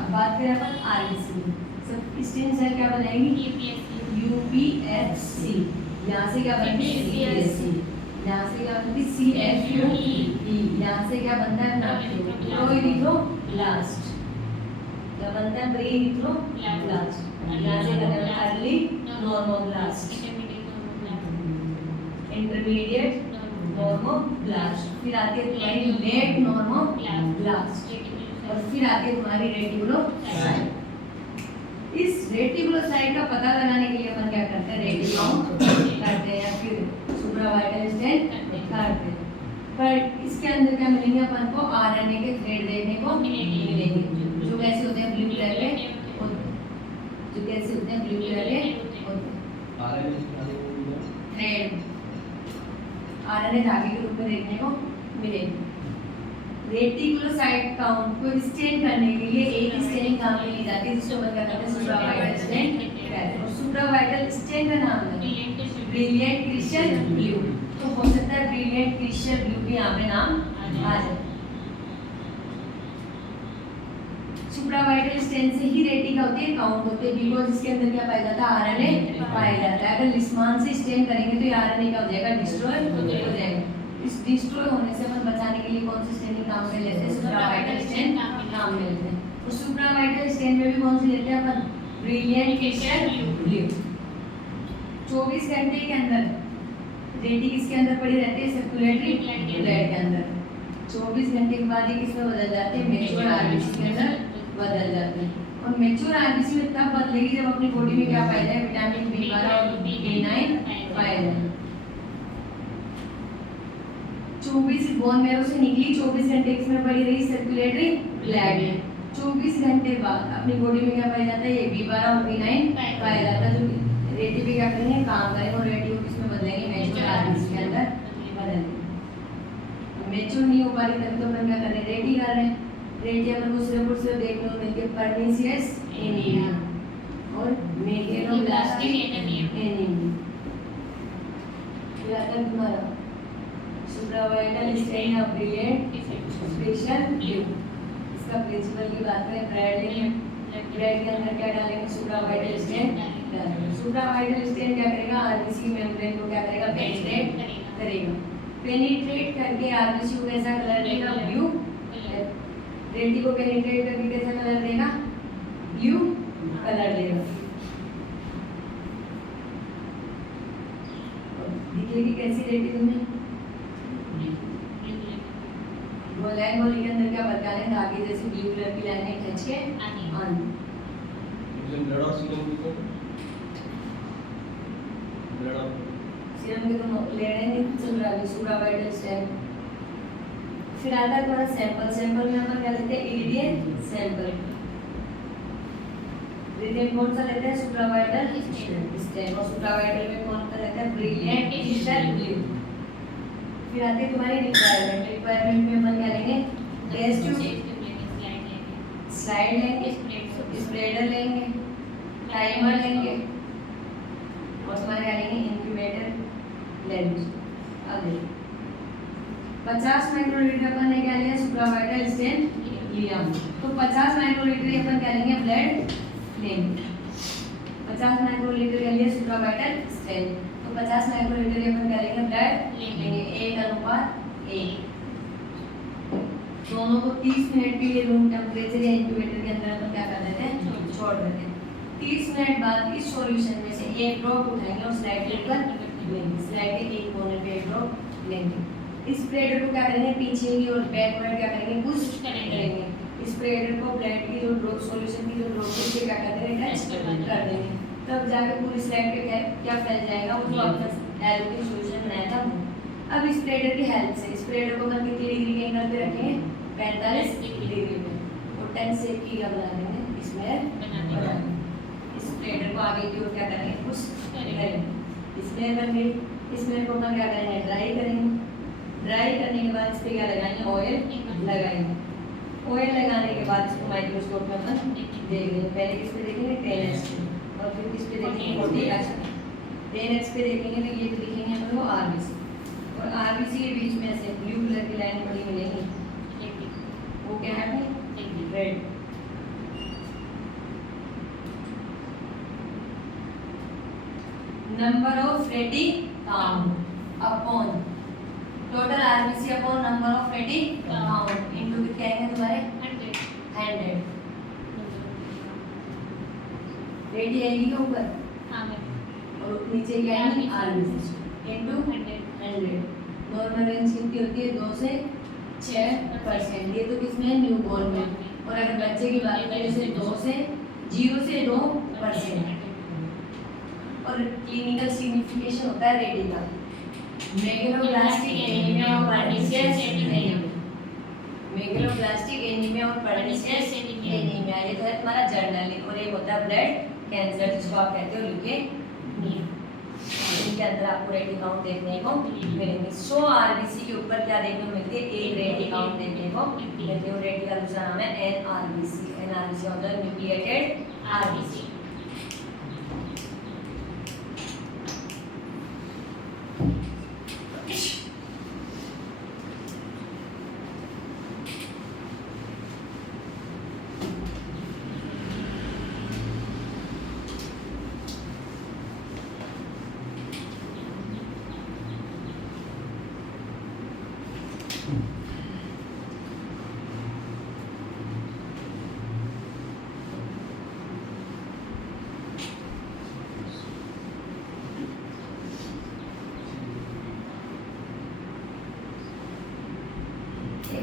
अब बात करें अपन आरबीसी, सब स्टील सेल क्या बनाएगी? यूपीएससी। यहाँ से क्या बनती है? सीएससी। यहाँ से क्या बनती है? सीएफयूई। यहाँ से क्या बनता है? प्रोइरिथ्रोब्लास्ट। क्या बनता है? प्रोइरिथ्रोब्लास्ट। यहाँ से क्या बनता है? अर्ली नॉर्मोब्लास्ट, इंटरमीडिएट नॉर्मोब्लास्ट, फिर आती है तुम्हारी लेट नॉर्मोब्लास्ट, और फिर आती है तुम्हारी रेटिकुलोसाइट। इस रेटिकुलोसाइट का पता लगाने के लिए अपन क्या करते हैं? रेटिक काउंट करते हैं या फिर सुप्रावाइटल स्टेम करते हैं। पर इसके अंदर क्या मिलेंगे अपन को? आरएनए के थ्रेड देखने को मिलेंगे, जो कैसे होते हैं? ब्लू कलर के होते हैं। जो कैसे होते हैं? ब्लू कलर के होते हैं। थ्रेड आरएनए धागे के रूप में देखने को मिलेंगे। रेटिकुलोसाइट काउंट को स्टेन करने के लिए एक स्टेनिंग काम में ली जाती है, जिसको अपन क्या कहते हैं? सुप्रावाइटल स्टेन कहते हैं। और सुप्रावाइटल स्टेन का नाम है ब्रिलियंट क्रिस्टल ब्लू। तो हो सकता है ब्रिलियंट क्रिस्टल ब्लू भी यहाँ पे नाम आ जाए। सुप्रावाइटल स्टेन से ही रेटिका होती है, काउंट होती है, बिकॉज इसके अंदर क्या पाया जाता है? आरएनए पाया जाता है। अगर लिस्मान से स्टेन करेंगे तो ये आरएनए क्या हो जाएगा? डिस्ट्रॉय हो जाएगा। इस डिस्ट्रॉय होने से अपन बचाने के लिए कौन सी स्टेनिंग काम में लेते हैं? सुप्रावाइटल स्टेन काम में लेते हैं। और सुप्रावाइटल स्टेन में भी कौन सी लेते हैं अपन? Brilliant crystal blue. 24 घंटे के अंदर रेटिक किसके अंदर पड़ी रहती है? सर्कुलेटरी ब्लड के अंदर। 24 घंटे के बाद ये किसमें बदल जाती है? मैच्योर आरबीसी के अंदर बदल जाती है। और मैच्योर आरबीसी में तब बदलेगी जब अपनी बॉडी में क्या पाया जाए? विटामिन B12 और B9 पाया जाए। 24 बोन मैरो से निकली, 24 घंटे इसमें पड़ी रही सर्कुलेटरी ब्लड में। 24 घंटे बाद अपनी बॉडी में क्या पाया जाता है? ये B12 और B9 पाया जाता है, जो रेटिक पे क्या करेंगे? काम करेंगे और रेटिक को किसमें बदलेंगे? मैच्योर आरबीसी के अंदर बदलेंगे। मैच्योर नहीं हो पा रही तब तो अपन क्या कर रहे हैं? रेटी कर रहे हैं। रेटी अपन को सिर्फ और सिर्फ देखने को मिलती है परनीसियस एनीमिया और मेगालोब्लास्टिक एनीमिया। फिर आता है तुम्हारा सुप्रावाइटल स्टेन या ब्रिलियंट क्रिस्टल ब्लू। इसका प्रिंसिपल की बात करें, ब्रेड के अंदर क्या डालेंगे? सुप्रावाइटल स्टेन डालेंगे। सुप्रावाइटल स्टेन क्या करेगा? आरबीसी मेम्ब्रेन को क्या करेगा? पेनिट्रेट करेगा। पेनिट्रेट करके आरबीसी को कैसा कलर देगा? ब्लू। रेटी को पेनिट्रेट करके कैसा कलर देगा? ब्लू कलर देगा। दिखेगी कैसी रेटी तुम्हें? वो लाइन बॉडी के अंदर क्या बता रहे हैं? धागे जैसी ब्लू कलर की लाइनें खींच के आनी। ब्लड और सीरम की ब्लड और सीरम के तो ले रहे हैं चल रहा है सुप्रावाइटल स्टेम। फिर आता है तुम्हारा सैंपल। सैंपल में अपन क्या लेते हैं? इरिडियन सैंपल। इरिडियन कौन सा लेते हैं? Supravital stem. और सुप्रावाइटल में कौन सा लेते हैं? Brilliant crystal blue. फिर आती है तुम्हारी रिक्वायरमेंट। रिक्वायरमेंट में अपन क्या लेंगे? टेस्ट ट्यूब, स्लाइड लेंगे, स्प्रेडर लेंगे, टाइमर लेंगे और तुम्हारे क्या लेंगे? इंक्यूबेटर लेंगे। अब देखो 50 माइक्रोलीटर अपन ने क्या लिया? सुप्रावाइटल स्टेन लिया। तो 50 माइक्रोलीटर अपन क्या लेंगे? ब्लड लेंगे। 50 माइक्रोलीटर के लिए सुप्रावाइटल स्टेन, तो 50 माइक्रोलीटर अपन क्या लेंगे? ब्लड लेंगे। 1:1। दोनों को 30 मिनट के लिए रूम टेम्परेचर या इंक्यूबेटर के अंदर अपन क्या कर देते हैं? छोड़ देते हैं। 30 मिनट बाद इस सॉल्यूशन में से एक ड्रॉप उठाएंगे और स्लाइड लेकर लेंगे। स्लाइड के एक कोने पे एक ड्रॉप लेंगे। इस स्प्रेडर को क्या करेंगे? पीछे की और बैकवर्ड क्या करेंगे? पुश करेंगे। इस स्प्रेडर को ब्लड की जो ड्रॉप सॉल्यूशन की जो ड्रॉप है उससे क्या कर देंगे? टच कर देंगे। तब जाके पूरी स्लाइड पे क्या फैल जाएगा? वो जो आपने एलोपैथिक सॉल्यूशन बनाया था वो। अब इस स्प्रेडर की हेल्प से स्प्रेडर को अपन कितनी डिग्री के एंगल पे रखेंगे? 45 डिग्री पे। और 10 शेप की क्या बना देंगे? इसमें बना देंगे। इस स्प्रेडर को आगे की ओर क्या करेंगे? पुश करेंगे। इस स्मेयर बन गई। स्मेयर को अपन क्या करेंगे, ड्राई करेंगे। ड्राई करने के बाद इस पे क्या लगाएंगे, ऑयल लगाएंगे। ऑयल लगाने के बाद इसको माइक्रोस्कोप में अपन देखेंगे। पहले किस पे देखेंगे, 10x पे, और फिर किस पे देखेंगे, 40x पे। 10x पे देखेंगे तो ये तो दिखेंगे अपन को आरबीसी, और आरबीसी के बीच में ऐसे ब्लू कलर की लाइन बड़ी मिलेगी, वो क्या है अपनी red. Number of ready count upon total RBC upon number of ready count into क्या कहेंगे तुम्हारे 100। रेडी आएगी के ऊपर और नीचे क्या है आरबीसी इनटू 100। नॉर्मल रेंज कितनी होती है, 2 से 6%। ये तो किसमें, न्यूबॉर्न में। और अगर बच्चे की बात करें जैसे 0 से 2%। और क्लिनिकल सिग्निफिकेशन होता है रेडी का, मेगलोब्लास्टिक एनीमिया और पर्निशियस एनीमिया। मेगलोब्लास्टिक एनीमिया और पर्निशियस एनीमिया, ये तो है तुम्हारा जर्नल। और एक होता है ब्लड कैंसर, जिसको आप कहते हो ल्यूकेमिया। इनके अंदर आपको रेडी काउंट देखने को मिलेंगे। 100 आरबीसी के ऊपर क्या देखने को मिलती है, एक रेडी काउंट देखने को मिलती है। रेडी का दूसरा नाम है एनआरबीसी। एनआरबीसी होता है न्यूक्लिएटेड आरबीसी।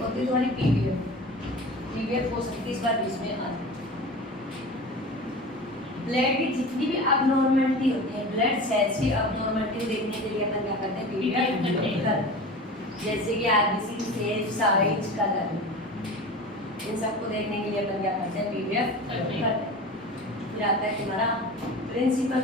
होती है तुम्हारी पीवीएफ हो सकती है इस बार बीच में आ। ब्लड की जितनी भी अबनॉर्मलिटी होती है, ब्लड सेल्स की अबनॉर्मलिटी देखने के लिए अपन क्या करते हैं, पीवीएफ करते हैं। जैसे कि आरबीसी की शेप, साइज, कलर, इन सबको देखने के लिए अपन क्या करते हैं, पीवीएफ करते हैं। फिर आता है तुम्हारा प्रिंसिपल।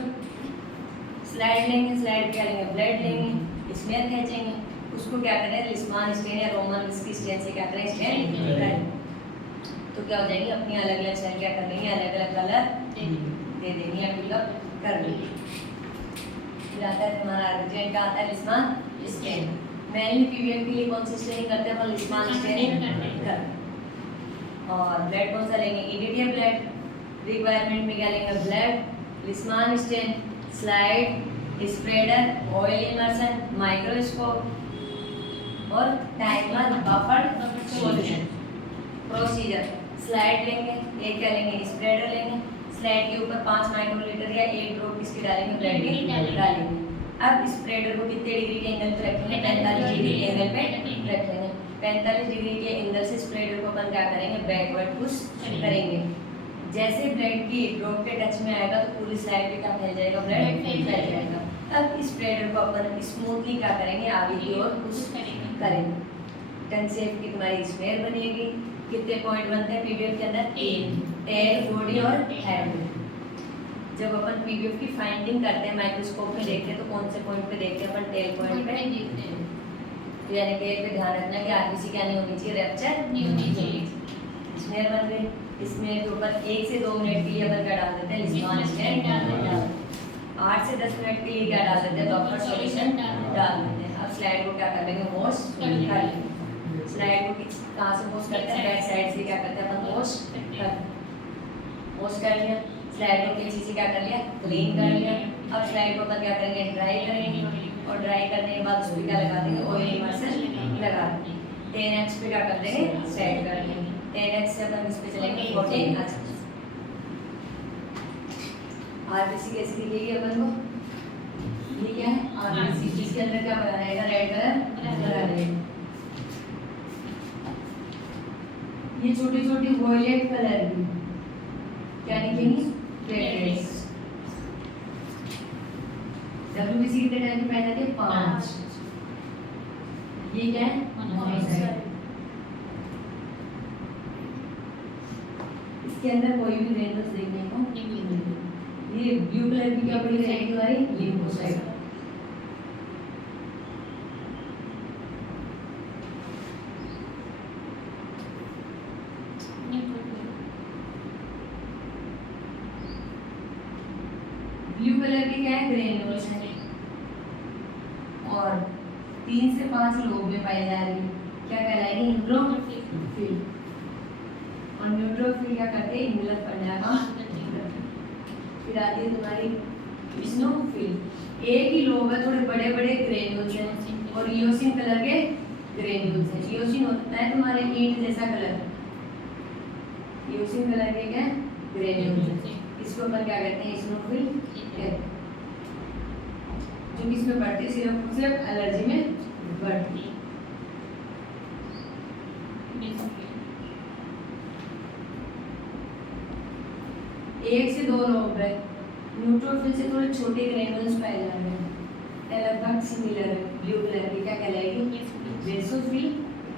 स्लाइड लेंगे, स्लाइड क्या लेंगे, ब्लड लेंगे, स्मेयर खींचेंगे, उसको क्या करें, लिस्मान स्टेन या रोमन विस्की स्टेन से क्या करें, स्टेन करें। तो क्या हो जाएगी, अपनी अलग अलग सेल क्या कर लेंगे, अलग अलग कलर दे देंगे या फिलअप कर लेंगे। फिर आता है तुम्हारा अर्जेंट का आता है लिस्मान स्टेन। मेनली पीवीएफ के लिए कौन सी स्टेनिंग करते हैं, अपन लिस्मान स्टेनिंग करते हैं। और ब्लड कौन सा लेंगे, इमीडिएट ब्लड। रिक्वायरमेंट में क्या लेंगे, blood, Leishman stain, slide, spreader, oil immersion, microscope और timer buffer solution. Procedure, slide लेंगे, एक क्या लेंगे, स्प्रेडर लेंगे। स्लाइड के ऊपर 5 माइक्रोलीटर या 1 ड्रॉप किसकी डालेंगे, ब्लड की डालेंगे। अब स्प्रेडर को कितने डिग्री के एंगल पे रखेंगे, 45 डिग्री के एंगल पे रखेंगे। 45 डिग्री के एंगल से स्प्रेडर को अपन क्या करेंगे, बैकवर्ड पुश करेंगे। जैसे ब्लड की ड्रॉप के टच में आएगा तो पूरी स्लाइड पे क्या फैल जाएगा, ब्लड फैल जाएगा। अब स्प्रेडर को अपन स्मूथली क्या करेंगे, आगे की ओर पुश करेंगे। टन शेप की तुम्हारी स्मेयर बनेगी। कितने पॉइंट बनते हैं पीवीएफ के अंदर, 3, टेल, बॉडी और हेड। जब अपन पीवीएफ की फाइंडिंग करते हैं, माइक्रोस्कोप में देखते हैं तो कौन से पॉइंट पे देखते हैं, अपन टेल पॉइंट पे देखते हैं। तो यानी टेल पे ध्यान रखना कि आरबीसी क्या नहीं होनी चाहिए, रैप्चर नहीं होनी चाहिए। स्मेयर बन गई। स्मेयर के ऊपर 1 से 2 मिनट के लिए अपन क्या डाल देते हैं, लिस्मान स्टेन डाल देते हैं। 8 से 10 मिनट के लिए क्या डाल देते हैं, बफर सॉल्यूशन डाल देते हैं। अब स्लाइड को क्या कर लेंगे, वॉश कर लेंगे। स्लाइड को कहाँ से वॉश करते हैं, बैक साइड से क्या करते हैं अपन, वॉश कर लिया। स्लाइड को किसी से क्या कर लिया, क्लीन कर लिया। अब स्लाइड को अपन क्या करेंगे, ड्राई करेंगे। और ड्राई करने के बाद उस पर क्या लगा देंगे, ऑयल इमर्शन लगा देंगे। 10x पे क्या कर देंगे, सेट कर देंगे। 10x से अपन इस पे चलेंगे 14x। आरबीसी कैसी दिखेगी अपन को, ये क्या है आरबीसी, जिसके अंदर क्या बना रहेगा, रेड कलर लगा रहेगा। ये छोटी छोटी वॉयलेट कलर की क्या लिखेंगी, प्लेटलेट्स। डब्ल्यूबीसी कितने टाइम पे पैदा थे, 5। ये क्या है, मोनोसाइट। इसके अंदर कोई भी रेनोस देखने को नहीं मिलेगी। ये ब्लू कलर की क्या बड़ी रहेगी हमारी, लिम्फोसाइट। क्या है, ग्रेन्यूल्स है, और 3 से 5 लोब में पाई जा रही है, क्या कहलाएगी, न्यूट्रोफिल। और न्यूट्रोफिल क्या करते हैं, इनवेलप करने का काम करते हैं। फिर आती है तुम्हारी इसिनोफिल। एक ही लोब है, थोड़े बड़े बड़े ग्रेन्यूल्स हैं और इयोसिन कलर के ग्रेन्यूल्स हैं। इयोसिन होता है तुम्हारे ईंट जैसा कलर, इयोसिन कलर के क्या ग्रेन्यूल्स हैं, इसको अपन क्या कहते हैं, इसिनोफिल कहते हैं। जो किसमें बढ़ती है, सिर्फ एलर्जी में बढ़ती है। एक से 2 लोब है, न्यूट्रोफिल से थोड़े छोटे ग्रेन्यूल्स पाए जा रहे हैं, ये लगभग सिमिलर है, ब्लू कलर की, क्या कहलाएगी, बेसोफिल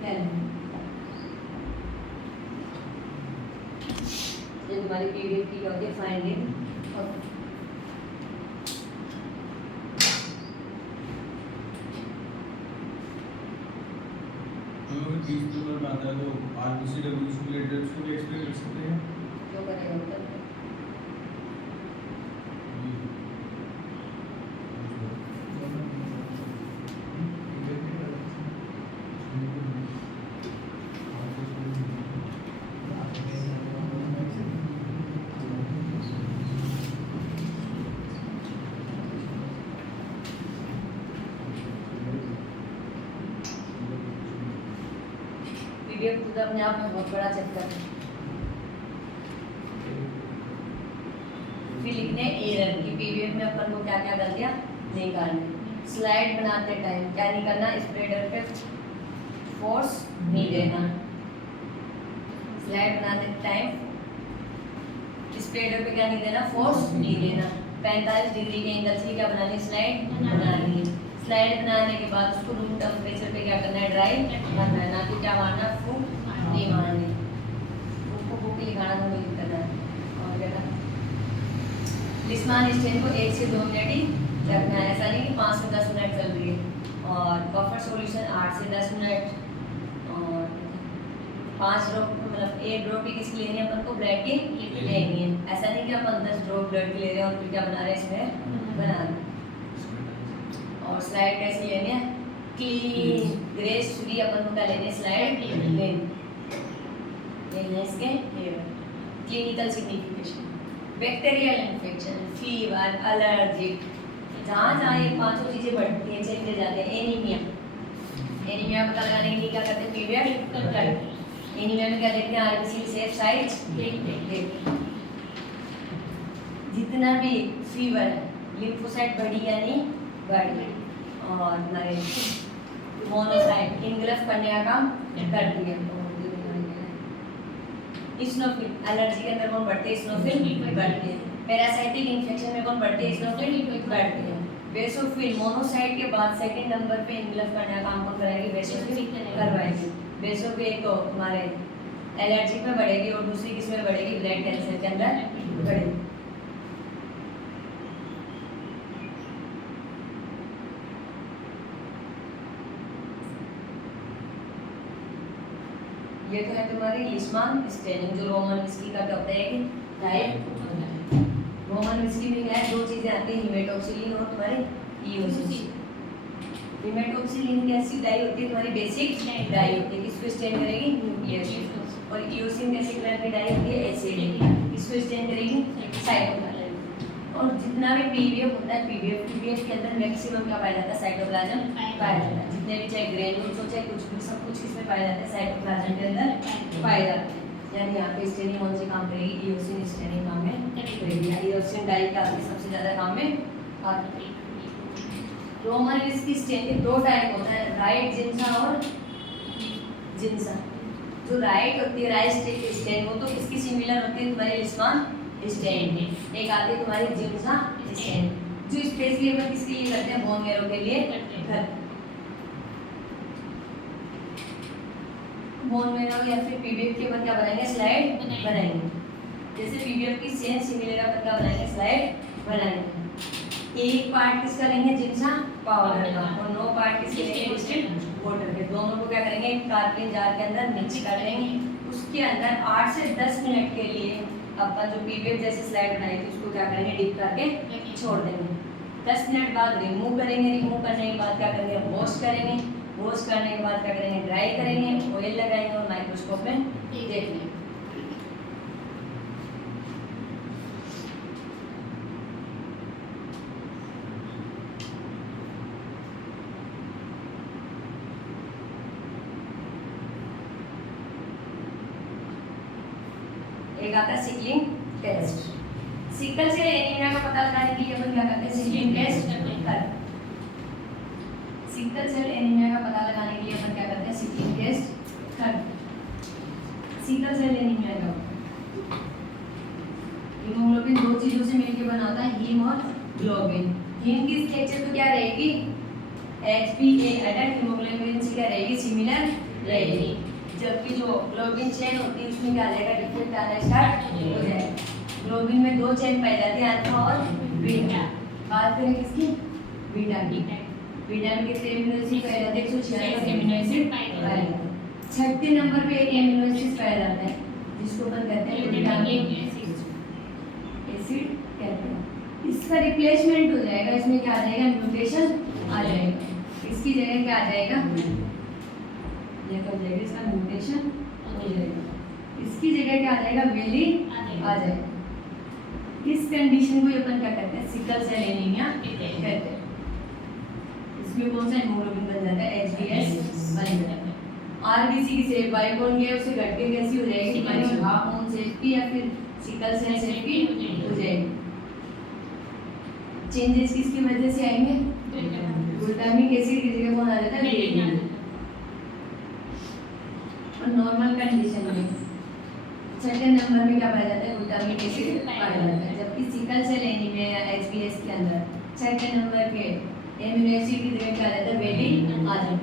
कहलाएगी। ये तुम्हारी पीडीएफ की होती है फाइंडिंग। तीस नंबर में आता है तो आरबीसी डब्ल्यूसी रिलेटेड उसको भी एक्सप्लेन कर सकते हैं। जो करेगा उत्तर पीडीएफ तो अपने आप में बहुत बड़ा चक्कर है। फिर लिखने एरर की पीडीएफ में अपन को क्या क्या कर दिया, निकालने। स्लाइड बनाते टाइम क्या नहीं करना, स्प्रेडर पे फोर्स नहीं देना। स्लाइड बनाते टाइम स्प्रेडर पे क्या नहीं देना, फोर्स नहीं देना। 45 डिग्री के एंगल से क्या बनानी, स्लाइड बनानी है। स्लाइड बनाने के बाद उसको रूम टेम्परेचर पे क्या करना है, ड्राई करना है, ना कि क्या मारना, फूक नहीं मारनी। फूक को फूक लिखाना तो नहीं करना है। और क्या लिस्मान स्टेन को 1 से 2 मिनट ही रखना है, ऐसा नहीं कि 5 से 10 मिनट चल रही है। और बफर सॉल्यूशन 8 से 10 मिनट, और 5 ड्रॉप मतलब 1 ड्रॉप ही किसकी लेनी है, अपन को ब्लड की लेनी है। ऐसा नहीं कि अपन 10 ड्रॉप ब्लड की ले रहे हैं और फिर क्या बना रहे हैं, इसमें बना रहे हैं। और स्लाइड कैसी लेनी है, क्लीन ग्रेस फ्री, अपन को क्या लेनी, स्लाइड लेनी है। इसके clinical signification, bacterial infection, fever, allergy, जहाँ ये 5 चीजें बढ़ती हैं, चलते जाते हैं। एनीमिया, एनीमिया पता लगाने के लिए क्या करते हैं, पीरियड करते हैं। एनीमिया में क्या देखते हैं, आरबीसी सेफ साइट्स देखते हैं। जितना भी फीवर है, लिम्फोसाइट बढ़ी या नहीं बढ़ी, और हमारे मोनोसाइट इनग्रफ करने का काम करती है। स्नोफिल, एलर्जी के अंदर कौन बढ़ते हैं, स्नोफिल बढ़ते हैं। पैरासाइटिक इन्फेक्शन में कौन बढ़ते हैं, स्नोफिल बढ़ते हैं। बेसोफिल मोनोसाइट के बाद सेकंड नंबर पे इनग्रफ करने का काम कौन कराएगी, बेसोफिल करवाएगी। बेसोफिल एक तो हमारे एलर्जी में बढ़ेगी और दूसरी किस में बढ़ेगी, ब्लड कैंसर के अंदर बढ़ेगी। ये तो है तुम्हारी लिस्मान स्टेनिंग, जो रोमन विस्की का क्या होता है कि डाइट। रोमन विस्की में क्या है, 2 चीजें आती है, हिमेटॉक्सिलिन और तुम्हारी इयोसिन। हिमेटॉक्सिलिन कैसी डाई होती है, तुम्हारी बेसिक डाई होती है, किसको स्टेन करेगी, न्यूक्लियस। और इयोसिन कैसी कलर की डाई होती है, एसिडिक, किसको स्टेन करेगी, साइटोप्लाज्म। और जितना भी पीवीएफ होता है, पीवीएफ के अंदर मैक्सिमम क्या पाया जाता है, साइटोप्लाज्म पाया जाता है। जितने भी चाहे ग्रेन्यूल्स हो चाहे कुछ भी, सब कुछ किसमें पाया जाता है, साइटोप्लाज्म के अंदर पाए जाते हैं। यानी यहाँ पे स्टेनिंग कौन से काम करेगी, इयोसिन स्टेनिंग काम में करेगी। इयोसिन डाई का सबसे ज्यादा काम में आती है। रोमन विस्की स्टेनिंग 2 टाइप होता है, राइट जिंसा और जिंसा। जो राइट होती है, राइट स्टेन, वो तो किसकी सिमिलर होती है, तुम्हारी लिस्मान स्टेन। एक आती है तुम्हारी जिंसा स्टेन, जो स्पेशली अपन किसके लिए करते हैं, बोन मैरो के लिए करते हैं। बोन मैरो या फिर पीवीएफ के अपन क्या बनाएंगे, स्लाइड बनाएंगे। जैसे पीवीएफ की सेम सिमिलर अपन क्या बनाएंगे, स्लाइड बनाएंगे। एक पार्ट किसका लेंगे, जिंसा पाउडर का, और 9 पार्ट किसके लेंगे, डिस्टिल्ड वाटर के। दोनों को क्या करेंगे, कार्बन जार के अंदर मिक्स कर देंगे। उसके अंदर 8 से 10 मिनट के लिए अपन जो पीवीएफ जैसे स्लाइड बनाई थी उसको क्या करेंगे, डिप करके छोड़ देंगे। 10 मिनट बाद रिमूव करेंगे। रिमूव करने के बाद क्या करेंगे, वॉश करेंगे। वॉश करने के बाद क्या करेंगे, ड्राई करेंगे, ऑयल लगाएंगे और माइक्रोस्कोप में देखेंगे। एक आता है sickling test. Sickle cell anaemia का पता लगाने के लिए अपन क्या करते हैं, सिकलिंग टेस्ट करते हैं। सिकल सेल एनीमिया का पता लगाने के लिए अपन क्या करते हैं, सिकलिंग टेस्ट करते हैं। सिकल सेल एनीमिया का हीमोग्लोबिन दो चीजों से मिलकर बना होता है, हीम और ग्लोबिन। हीम की स्ट्रक्चर तो क्या रहेगी, HbA एडेड हीमोग्लोबिन से क्या रहेगी, सिमिलर रहेगी। जबकि जो ग्लोबिन चेन होती है उसमें क्या आ जाएगा, डिफरेंट आना स्टार्ट हो जाएगा। ग्लोबिन में दो चेन पाई जाती है, अल्फा और बीटा। बात करें किसकी, बीटा की। बीटा में कितने अमीनो एसिड पाए जाते हैं, 146 अमीनो एसिड पाए जाते हैं। छठे नंबर पे एक अमीनो एसिड पाया जाता है जिसको अपन कहते हैं ग्लूटामिक एसिड कहते हैं। इसका रिप्लेसमेंट हो जाएगा, इसमें क्या आ जाएगा, म्यूटेशन आ जाएगा। इसकी जगह क्या आ जाएगा, ये तो जाएगा, इसका म्यूटेशन हो जाएगा। इसकी जगह क्या आ जाएगा, वेलिन आ जाएगा। इस कंडीशन को अपन क्या कहते हैं, सिकल सेल एनीमिया कहते हैं। इसमें कौन सा हीमोग्लोबिन बन जाता है, HbS बन जाता है। आरबीसी की शेप बाइकोन के उससे घट के कैसी हो जाएगी, हमारी हाफ मून शेप की या फिर सिकल सेल शेप की हो जाएगी। चेंजेस किसकी वजह से आएंगे, ग्लूटामिक एसिड की जगह कौन आ जाता है, वेलिन। और नॉर्मल कंडीशन में छठे नंबर में क्या पाया जाता है, ग्लूटामिक एसिड पाया जाता है। जबकि सिकल सेल एनीमिया या HbS के अंदर छठे नंबर के एमिनो एसिड की जगह क्या आ जाता है, वेलिन आ जाता है।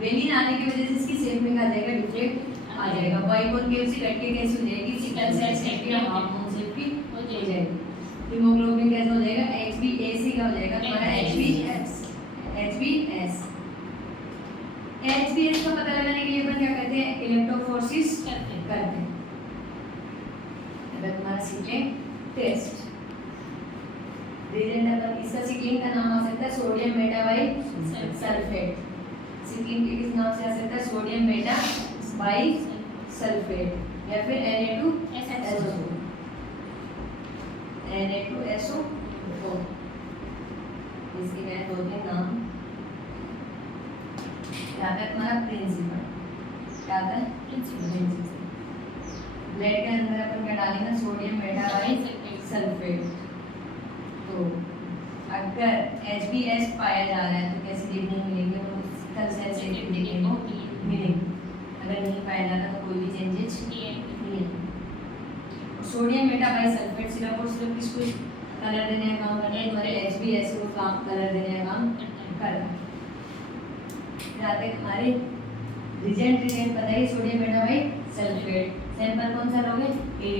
वेलिन आने की वजह से इसकी शेप में क्या आ जाएगा, डिफरेंट आ जाएगा। बाइकोन के से कट के कैसी हो जाएगी, सिकल सेल शेप की, हाफ मून शेप की हो जाएगी। हीमोग्लोबिन कैसा हो जाएगा, HbA का हो जाएगा तुम्हारा HbS। HbS का पता लगाने के लिए अपन क्या करते हैं, इलेक्ट्रोफोरेसिस करते हैं। अगर तुम्हारा सिकलिंग टेस्ट रिएजेंट अपन इसका सिकलिंग का नाम आ सकता है सोडियम मेटाबाइसल्फेट। सिकलिंग के किस नाम से आ सकता है, सोडियम मेटाबाइसल्फेट या फिर Na2SO। Na2SO4 इसके मैं दो तीन नाम क्या आता है तुम्हारा, प्रिंसिपल। क्या आता है, प्रिंसिपल। ब्लड के अंदर अपन क्या डालेंगे, सोडियम मेटाबाइसल्फेट। तो अगर HbS पाया जा रहा है तो कैसे देखने मिलेंगे, वो सिकल सेल से देखने को मिलेंगे। अगर नहीं पाया जा रहा तो कोई भी चेंजेस नहीं है। सोडियम मेटाबाइसल्फेट सिर्फ और सिर्फ किसको कलर देने का काम करता है, हमारे HbS को काम कलर देने का काम करता है। जाते हमारे रिजेंट बताइए, सोडियम मेटाबाइसल्फेट। सैंपल कौन सा लोगे, A।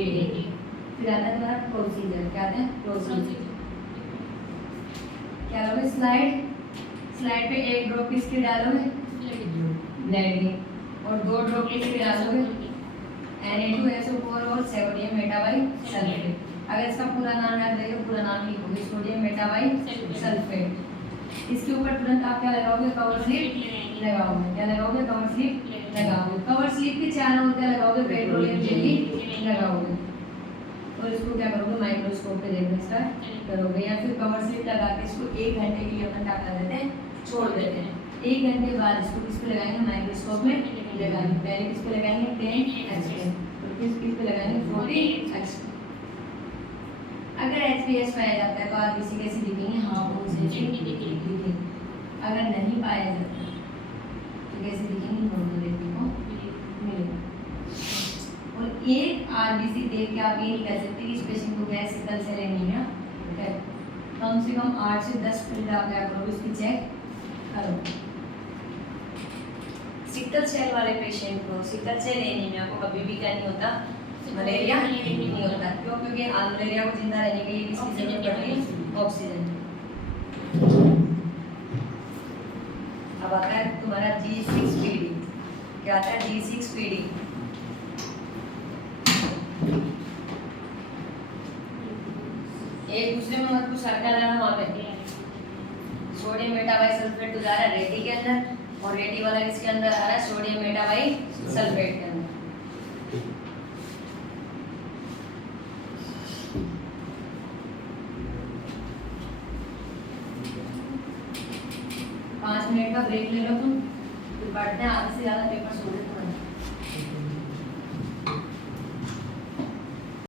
फिर आता है तुम्हारा प्रोसीजर। क्या आता है, प्रोसीजर। क्या लोगे, स्लाइड पे एक ड्रॉप किसके डालोगे, ब्लड की, और दो ड्रॉप किसके डालोगे, Na2SO4 और सोडियम मेटाबाइसल्फेट। अगर इसका पूरा नाम याद रखेगा, पूरा नाम लिखोगे, सोडियम मेटाबाइसल्फेट। इसके ऊपर तुरंत आप क्या लगाओगे, कवर स्लिप लगाओगे। क्या लगाओगे, कवर स्लिप लगाओगे। कवर स्लिप के चारों ओर क्या लगाओगे, पेट्रोलियम जेली लगाओगे। और इसको क्या करोगे, माइक्रोस्कोप पे देखना स्टार्ट करोगे, या फिर कवर स्लिप लगा के इसको 1 घंटे के लिए अपन क्या कर देते हैं, छोड़ देते हैं। 1 घंटे बाद इसको किस पे लगाएंगे, माइक्रोस्कोप में लगाएंगे। पहले किस पे लगाएंगे, 10x और किस पे लगाएंगे, 40x। अगर HbS पाया जाता है तो आरबीसी कैसे दिखेंगे, हाफ मून से दिखेंगे। अगर नहीं पाया जाता तो कैसे दिखेंगे, नॉर्मल देखने को मिलेगा। और एक आरबीसी देख के आप ये नहीं कह सकते कि इस पेशेंट को क्या है, सिकल सेल एनीमिया है। कम से कम 8 से 10 मिनट आप क्या करो, इसकी चेक करो। सिकल सेल वाले पेशेंट को, सिकल सेल एनीमिया को कभी भी क्या नहीं होता, मलेरिया नहीं होता। क्यों, क्योंकि मलेरिया को जिंदा रहने के लिए किसकी जरूरत पड़ती है, ऑक्सीजन। अब आता है तुम्हारा G6PD। क्या आता है, G6PD। एक दूसरे में मत कुछ सरका लेना वहाँ पे। सोडियम मेटाबाई सल्फेट तो जा रहा है रेडी के अंदर, और रेडी वाला किसके अंदर आ रहा है, सोडियम मेटाबाई सल्फेट के अंदर। पाँच मिनट का ब्रेक ले लो तुम, फिर पढ़ते हैं, आधे से ज्यादा पेपर सोल्व